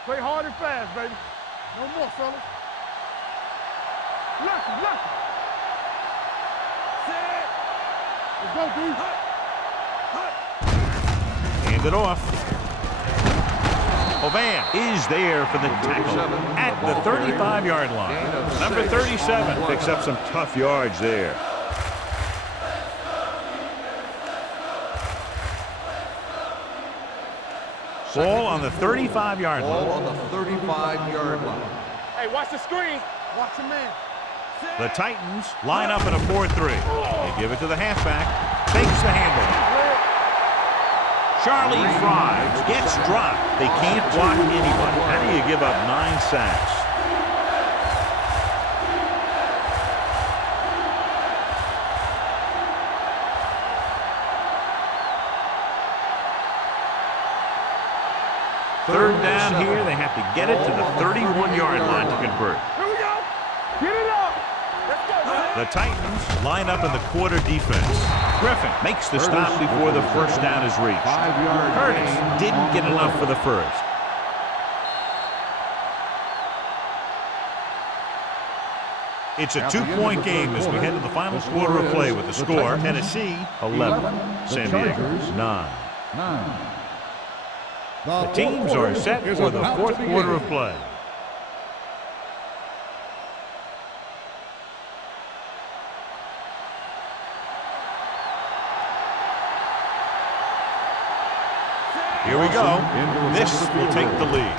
Play hard and fast, baby. No more, fellas. Lucky. Set. Let's go, D. Hand it off. Hovan is there for the tackle at the 35-yard line. Number 37 picks up some tough yards there. Ball on the 35-yard line. Ball on the 35-yard line. Hey, watch the screen. Watch your man. The Titans line up in a 4-3. They give it to the halfback. Takes the handle. Charlie Fry gets dropped. They can't block anybody. How do you give up 9 sacks? Third down here. They have to get it to the 31-yard line to convert. Here we go. Get it up. Let's go, man. The Titans line up in the quarter defense. Griffin makes the stop before the first down is reached. 5-yard Curtis gain didn't get enough for the first. It's a 2-point game as we head to the final quarter of play with the score. Tennessee 11, San Diego 9. The teams are set for the fourth quarter of play. Here we go. This will take the lead.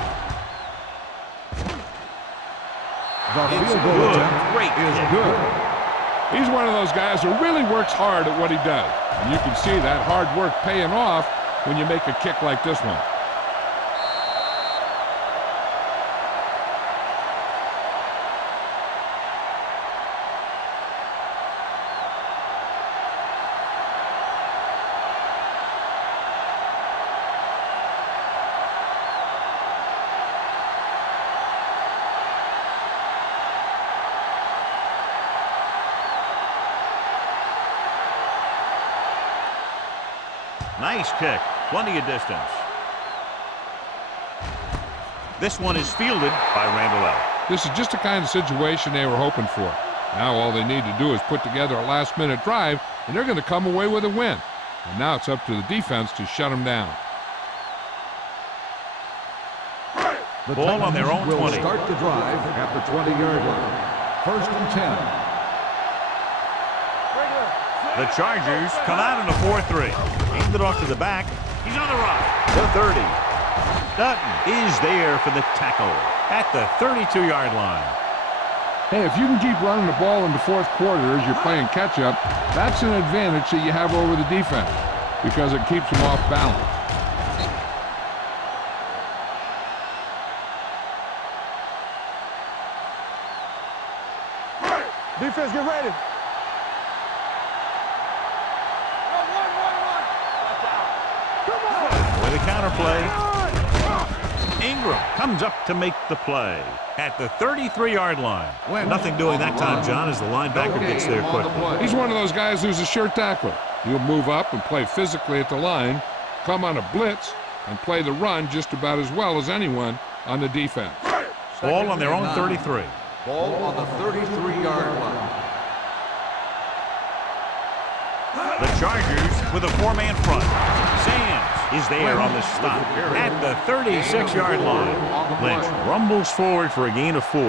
The It's field goal good. attempt Great is kick. good. He's one of those guys who really works hard at what he does. And you can see that hard work paying off when you make a kick like this one. Nice kick. Plenty of distance. This one is fielded by Randall. This is just the kind of situation they were hoping for. Now all they need to do is put together a last-minute drive, and they're going to come away with a win. And now it's up to the defense to shut them down. The Ball on their own Titans will 20. start the drive at the 20-yard line. First and 10. The Chargers come out in a 4-3. Aimed it off to the back. He's on the run. The 30. Dutton is there for the tackle at the 32-yard line. Hey, if you can keep running the ball in the fourth quarter as you're playing catch-up, that's an advantage that you have over the defense because it keeps them off balance. Defense, get ready. With a counter play. Ingram comes up to make the play at the 33-yard line. Nothing doing that time, John, as the linebacker gets there quickly. He's one of those guys who's a sure tackler. He'll move up and play physically at the line, come on a blitz, and play the run just about as well as anyone on the defense. Ball on their own 33. Ball on the 33-yard line. The Chargers with a four-man front. Sands is there on the stop at the 36-yard line. Lynch rumbles forward for a gain of 4.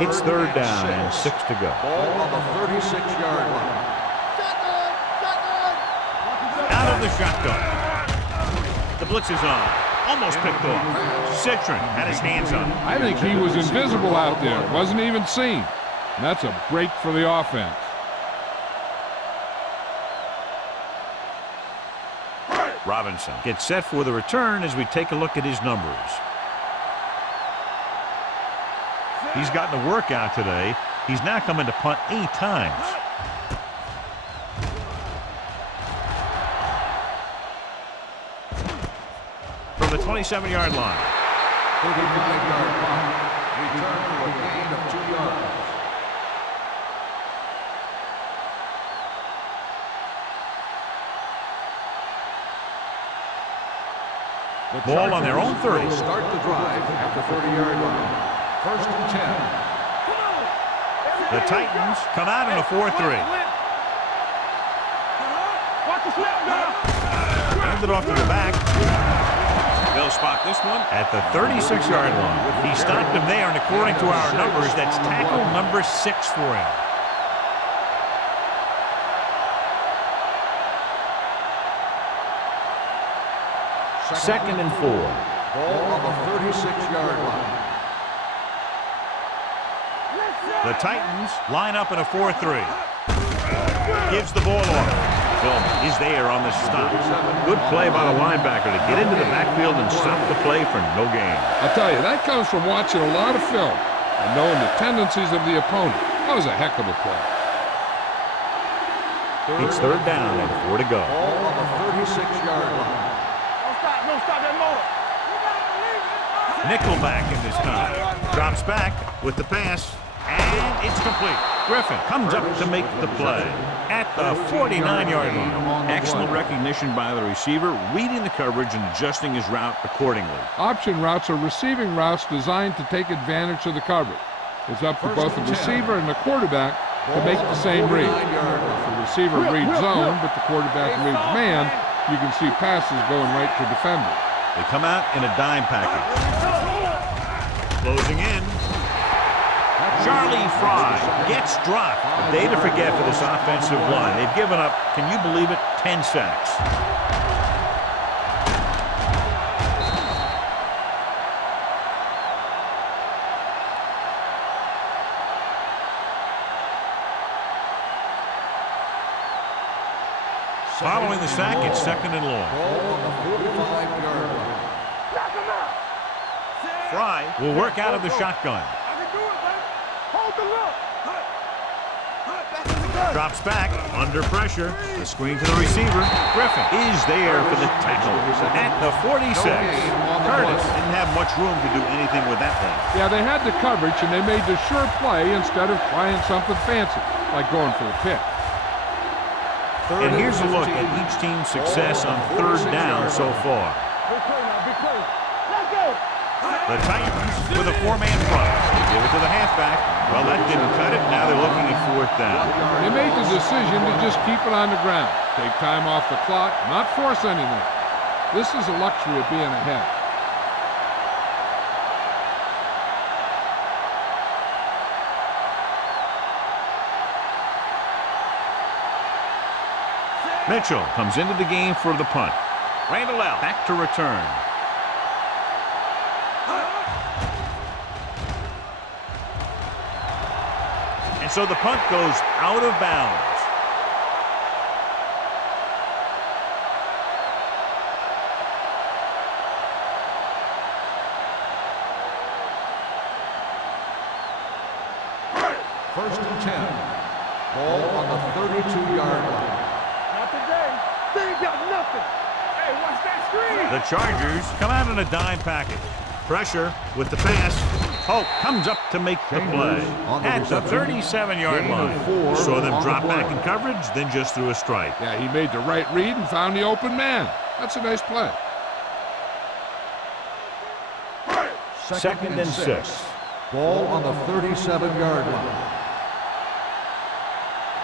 It's third down and 6 to go. Ball on the 36-yard line. Out of the shotgun. The blitz is on. Almost picked off. Citron had his hands on it. I think he was invisible out there. Wasn't even seen. And that's a break for the offense. Robinson gets set for the return as we take a look at his numbers. He's gotten a workout today. He's now coming to punt 8 times. From the 27-yard line. 35-yard punt. Return for a gain of 2 yards. Ball on their own 30. Will start the drive at the 30-yard line. First and 10. The Titans come out in a 4-3. Hand it off to the back. They'll spot this one at the 36-yard line. He stopped him there, and according to our numbers, that's tackle number 6 for him. Second and 4. Ball on the 36-yard line. The Titans line up in a 4-3. Gives the ball off. Philman is there on the stop. Good play by the linebacker to get into the backfield and stop the play for no gain. I'll tell you, that comes from watching a lot of film and knowing the tendencies of the opponent. That was a heck of a play. It's third down and 4 to go. Ball on the 36-yard line. Don't stop that motor. Nickelback in this time. Drops back with the pass, and it's complete. Griffin comes up to make the play at the 49-yard line. Excellent recognition by the receiver, reading the coverage and adjusting his route accordingly. Option routes are receiving routes designed to take advantage of the coverage. It's up to both the receiver and the quarterback to make the same read. If the receiver reads zone, but the quarterback reads man, you can see passes going right to defenders. They come out in a dime package. Closing in. Charlie Fry gets dropped. A day to forget for this offensive line. They've given up, can you believe it, 10 sacks. Following the sack, it's 2nd and long. Ball on the 45-yard line. Fry will work out of the shotgun. I can do it, man. Hold the look. Drops back, under pressure. The screen to the receiver. Griffin is there for the tackle at the 46. Curtis didn't have much room to do anything with that one. Yeah, they had the coverage, and they made the sure play instead of trying something fancy, like going for a pick. And here's a look at each team's success on 3rd down so far. Big play now, big play. Let's go. The Titans with a 4-man front. They give it to the halfback. Well, that didn't cut it. Now they're looking at 4th down. They made the decision to just keep it on the ground, take time off the clock, not force anything. This is a luxury of being ahead. Mitchell comes into the game for the punt. Randall out, back to return. And so the punt goes out of bounds. First and 10. Ball on the 32-yard line. Not today. They ain't got nothing. Hey, watch that screen. The Chargers come out in a dime package. Pressure with the pass. Hope comes up to make the play at the 37-yard line. Saw them drop back in coverage, then just threw a strike. Yeah, he made the right read and found the open man. That's a nice play. 2nd and 6. Ball on the 37-yard line.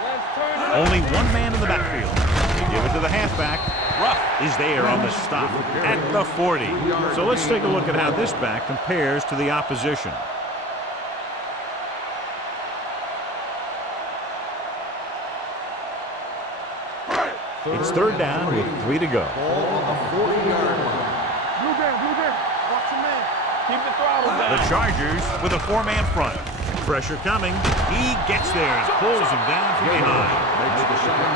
Let's turn it. Only one man in the backfield. They give it to the halfback. Ruff is there on the stop at the 40. So let's take a look at how this back compares to the opposition. It's 3rd down with 3 to go. Ball on the 40-yard line. Blue down, blue down. Watch your man. Keep the throttle down. The Chargers with a 4-man front. Pressure coming. He gets there and pulls him down from behind.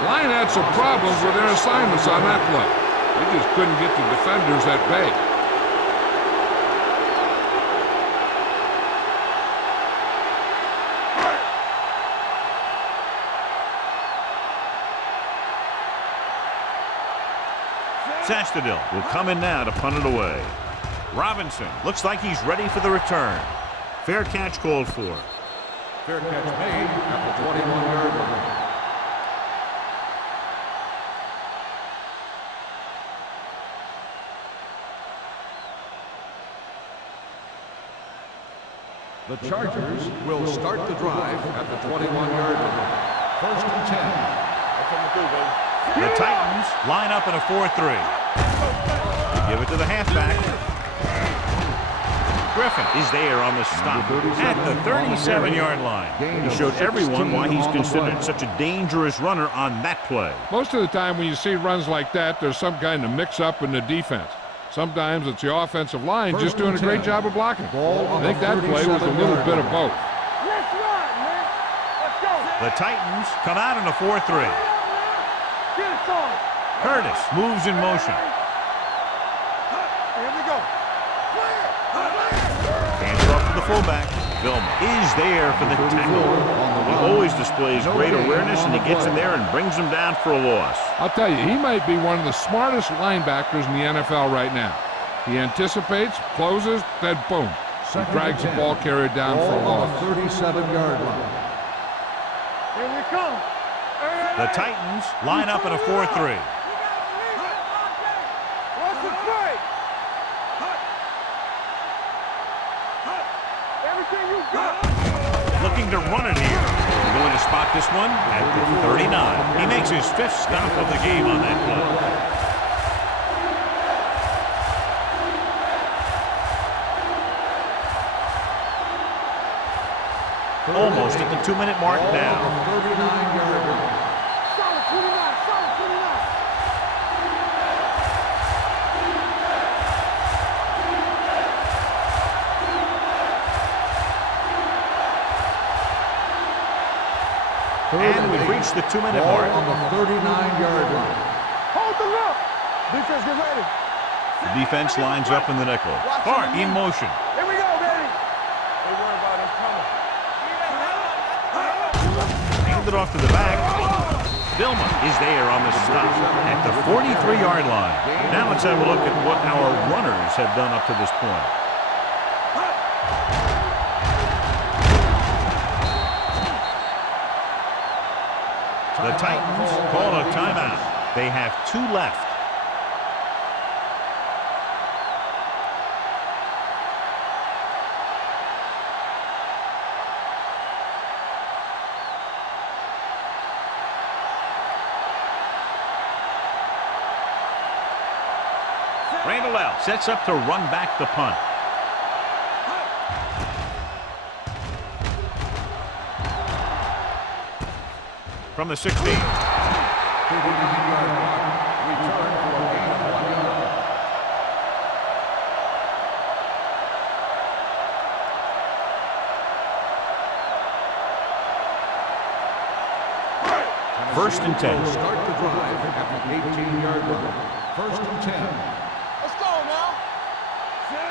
Line had some problems with their assignments on that play. They just couldn't get the defenders at bay. Sastadil will come in now to punt it away. Robinson looks like he's ready for the return. Fair catch called for. Fair catch made at the 21-yard line. The Chargers will start the drive at the 21-yard line. First and 10. The Titans line up in a 4-3. They give it to the halfback. Griffin is there on the stop at the 37-yard line. He showed everyone why he's considered such a dangerous runner on that play. Most of the time when you see runs like that, there's some kind of mix-up in the defense. Sometimes it's the offensive line just doing a great job of blocking. I think that play was a little bit of both. Let's run, man. Let's go. The Titans come out in a 4-3. Get it on. Curtis moves in motion. Here we go. Play it. Hands off to the fullback. Vilma is there for the tackle. He always displays great awareness, and he gets in there and brings him down for a loss. I'll tell you, he might be one of the smartest linebackers in the NFL right now. He anticipates, closes, then boom. He drags the ball carrier down for a loss. 37-yard line. Here we come. The Titans line up in a 4-3. What's the play? Everything you got. Looking to run it here. Going to spot this one at the 39. He makes his 5th stop of the game on that play. almost at the 2-minute mark now. 39-yard line. Solid 29, solid 29. And we've reached the 2-minute Ball mark. on the 39-yard line. Hold the look. Defense, get ready. The defense lines up in the nickel. Hart in motion. Here we go, baby. They worry about us coming. Handed off to the back. Vilma is there on the stop at the 43-yard line. Now let's have a look at what our runners have done up to this point. The Titans call a timeout. They have 2 left. Randall sets up to run back the punt. From the 16. 39-yard line. Return for a gain of 1 yard. First and 10. Will start the drive at the 18-yard line. First and 10. Let's go now.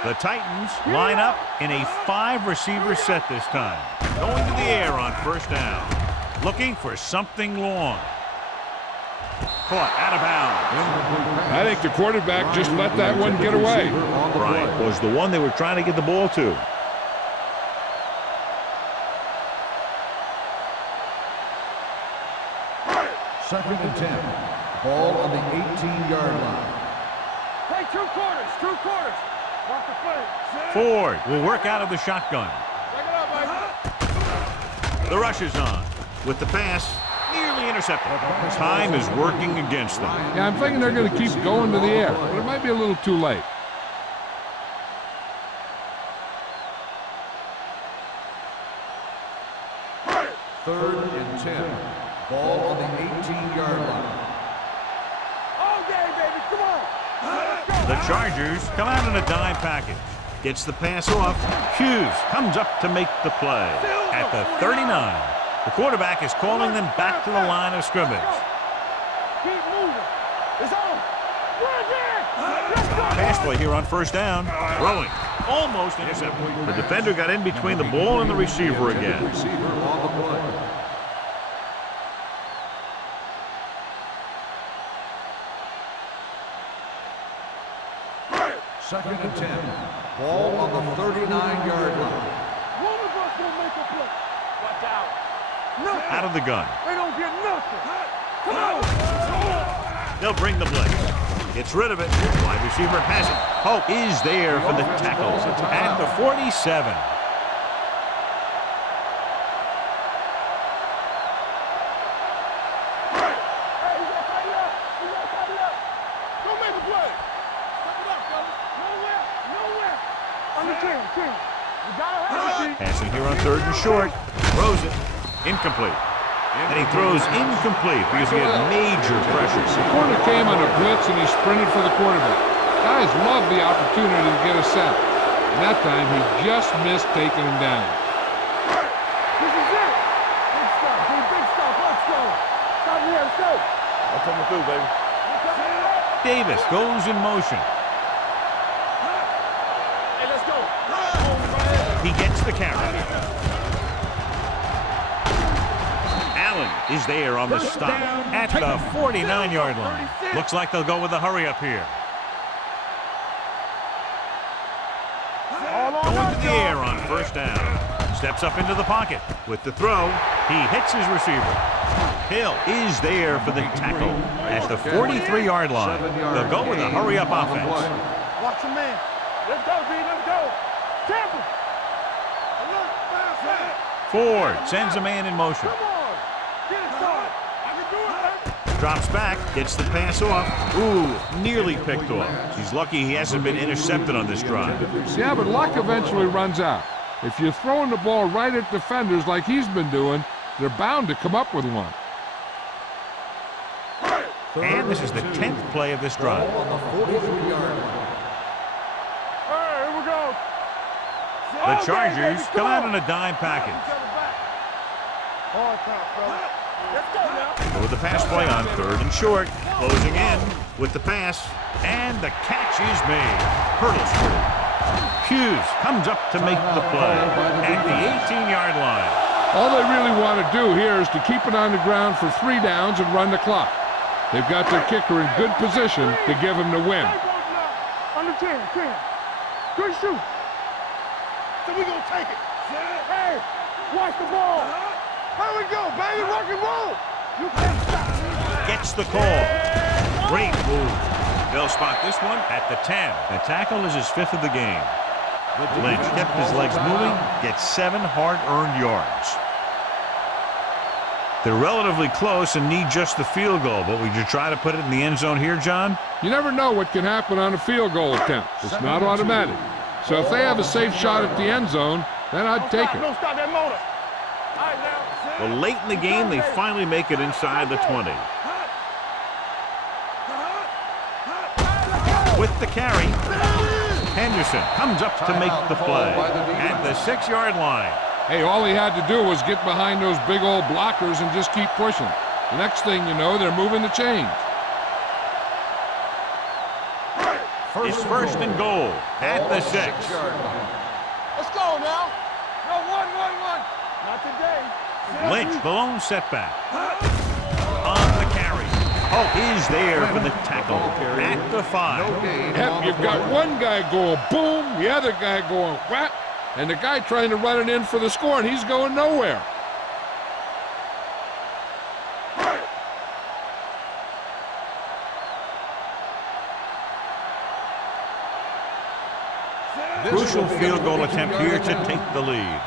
The Titans line up in a 5-receiver set this time. Going to the air on first down. Looking for something long. Caught out of bounds. I think the quarterback just let that one get away. Bryant was the one they were trying to get the ball to. Second and 10. Ball on the 18-yard line. Play 2 quarters, 2 quarters. Watch the play. Ford will work out of the shotgun. Check it out, baby. The rush is on. With the pass, nearly intercepted. Time is working against them. Yeah, I'm thinking they're going to keep going to the air, but it might be a little too late. Third and 10. Ball on the 18-yard line. All day, baby. Come on. Let's go. The Chargers come out in a dime package. Gets the pass off. Hughes comes up to make the play. At the 39, the quarterback is calling them back to the line of scrimmage. Keep moving. It's on. We're again. Let's go. Pass play here on first down. Throwing. Almost intercepted. The defender got in between the ball and the receiver again. Receiver on the play. Second and 10. Ball on the 39-yard line. One of us will make a play. Watch out. Nothing. Out of the gun. They don't get nothing. Come on. They'll bring the blitz. Gets rid of it. Wide receiver has it. Hope is there for the tackle at the 47. Hey, you gotta tighten up. You gotta tighten up. Don't make a play. Step it up, fellas. Nowhere. On the 10. You gotta have it. Passing here on third and short. Throws it. Incomplete. And he throws incomplete because he had major pressure. The corner came on a blitz and he sprinted for the quarterback. Guys love the opportunity to get a sack. And that time he just missed taking him down. This is it. Big stop, dude. Big stop. Let's go. Stop here. Let's go. I'm coming through, baby. Davis goes in motion. Hey, let's go. He gets the carry. Allen is there on the stop at the 49-yard line. Looks like they'll go with a hurry up here. Going to the air on first down. Steps up into the pocket. With the throw, he hits his receiver. Hill is there for the tackle at the 43-yard line. They'll go with a hurry-up offense. Watch your man. Let's go, B. Let's go. Tampa. Ford sends a man in motion. Come on. Get it started. I can do it, baby. Drops back, gets the pass off. Ooh, nearly picked off. He's lucky he hasn't been intercepted on this drive. Yeah, but luck eventually runs out. If you're throwing the ball right at defenders like he's been doing, they're bound to come up with one. And this is the 10th play of this drive. On the 43-yard line. Hey, here we go. The Chargers come out in a dime package. Hard time, fella. Let's go now. With the pass play on 3rd and short. Closing in with the pass. And the catch is made. Hurdles through. Hughes comes up to make the play at the 18-yard line. All they really want to do here is to keep it on the ground for 3 downs and run the clock. They've got their kicker in good position to give him the win. Under 10. Good shoot. So we gonna take it. Hey, watch the ball. Here we go, baby, rock and roll. You can't stop. Gets the call. Great move. They'll spot this one at the 10. The tackle is his 5th of the game. Lynch kept his legs moving, gets 7 hard-earned yards. They're relatively close and need just the field goal, but would you try to put it in the end zone here, John? You never know what can happen on a field goal attempt. It's not automatic. So if they have a safe shot at the end zone, then I'd take it. Don't stop that motor. All right, now. Well, late in the game, they finally make it inside the 20. With the carry, Henderson comes up to make the play at the 6-yard line. Hey, all he had to do was get behind those big old blockers and just keep pushing. The next thing you know, they're moving the chains. It's 1st and goal at the 6. Let's go now. No, one. Not today. Lynch, the lone setback. On the carry. Oh, he's there for the tackle at the 5. Yep, you've got one guy going boom, the other guy going whap, and the guy trying to run it in for the score, and he's going nowhere. Crucial field goal attempt here to take the lead.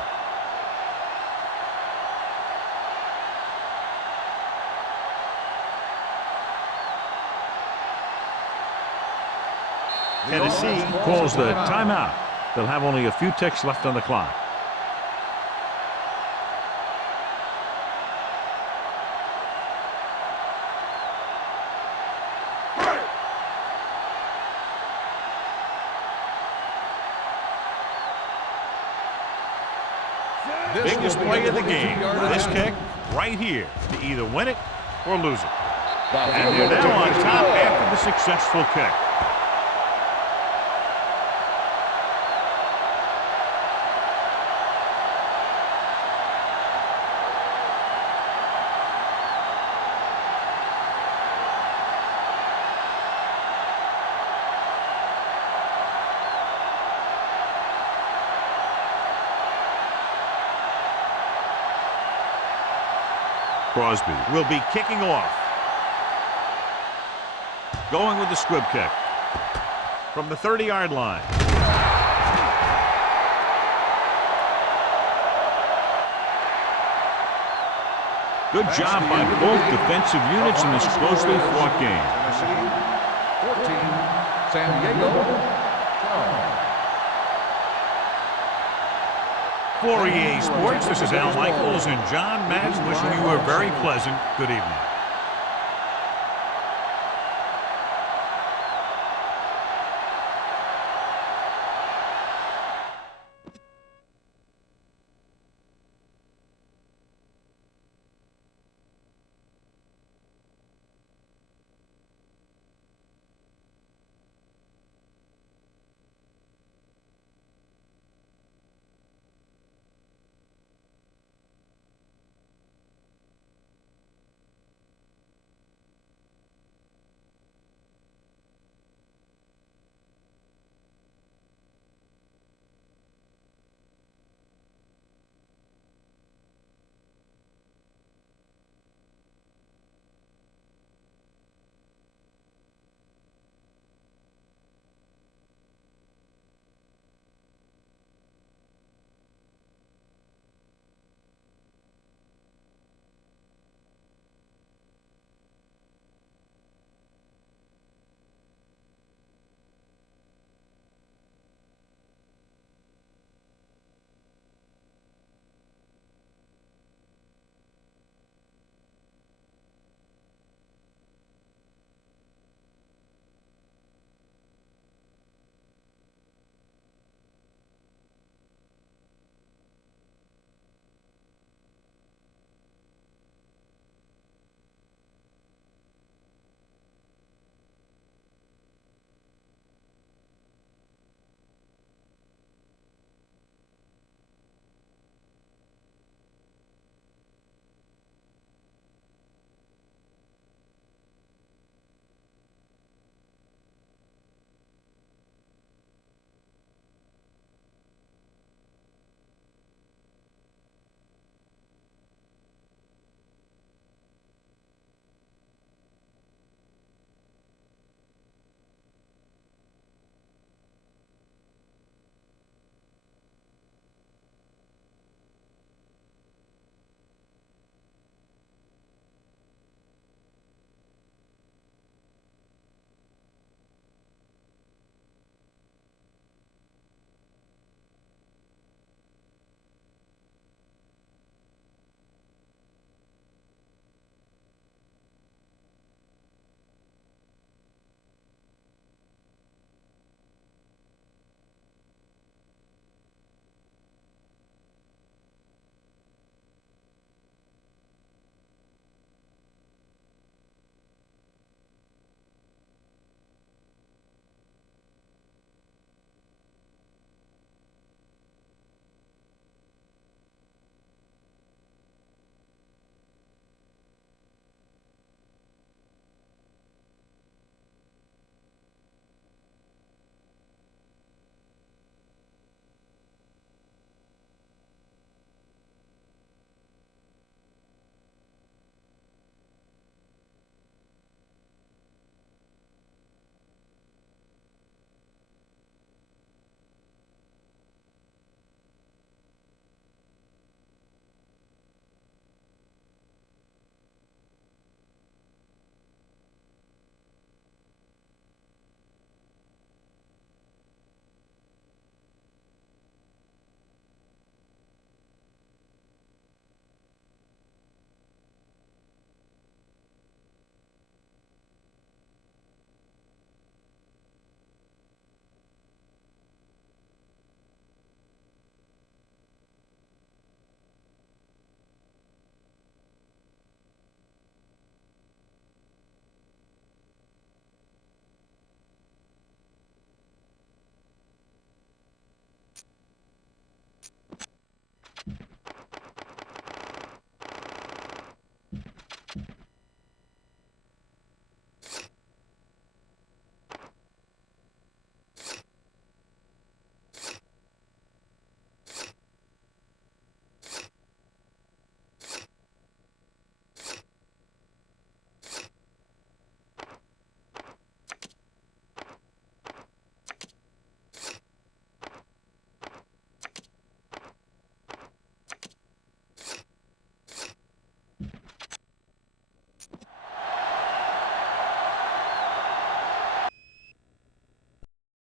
Tennessee calls the timeout. They'll have only a few ticks left on the clock. Biggest play of the game. This kick right here to either win it or lose it. And they're now on top after the successful kick. Crosby will be kicking off. Going with the squib kick from the 30-yard line. Good job by both defensive units in this closely fought game. 14, San Diego. For EA Sports, this is Al Michaels and John Madden wishing you a very pleasant good evening.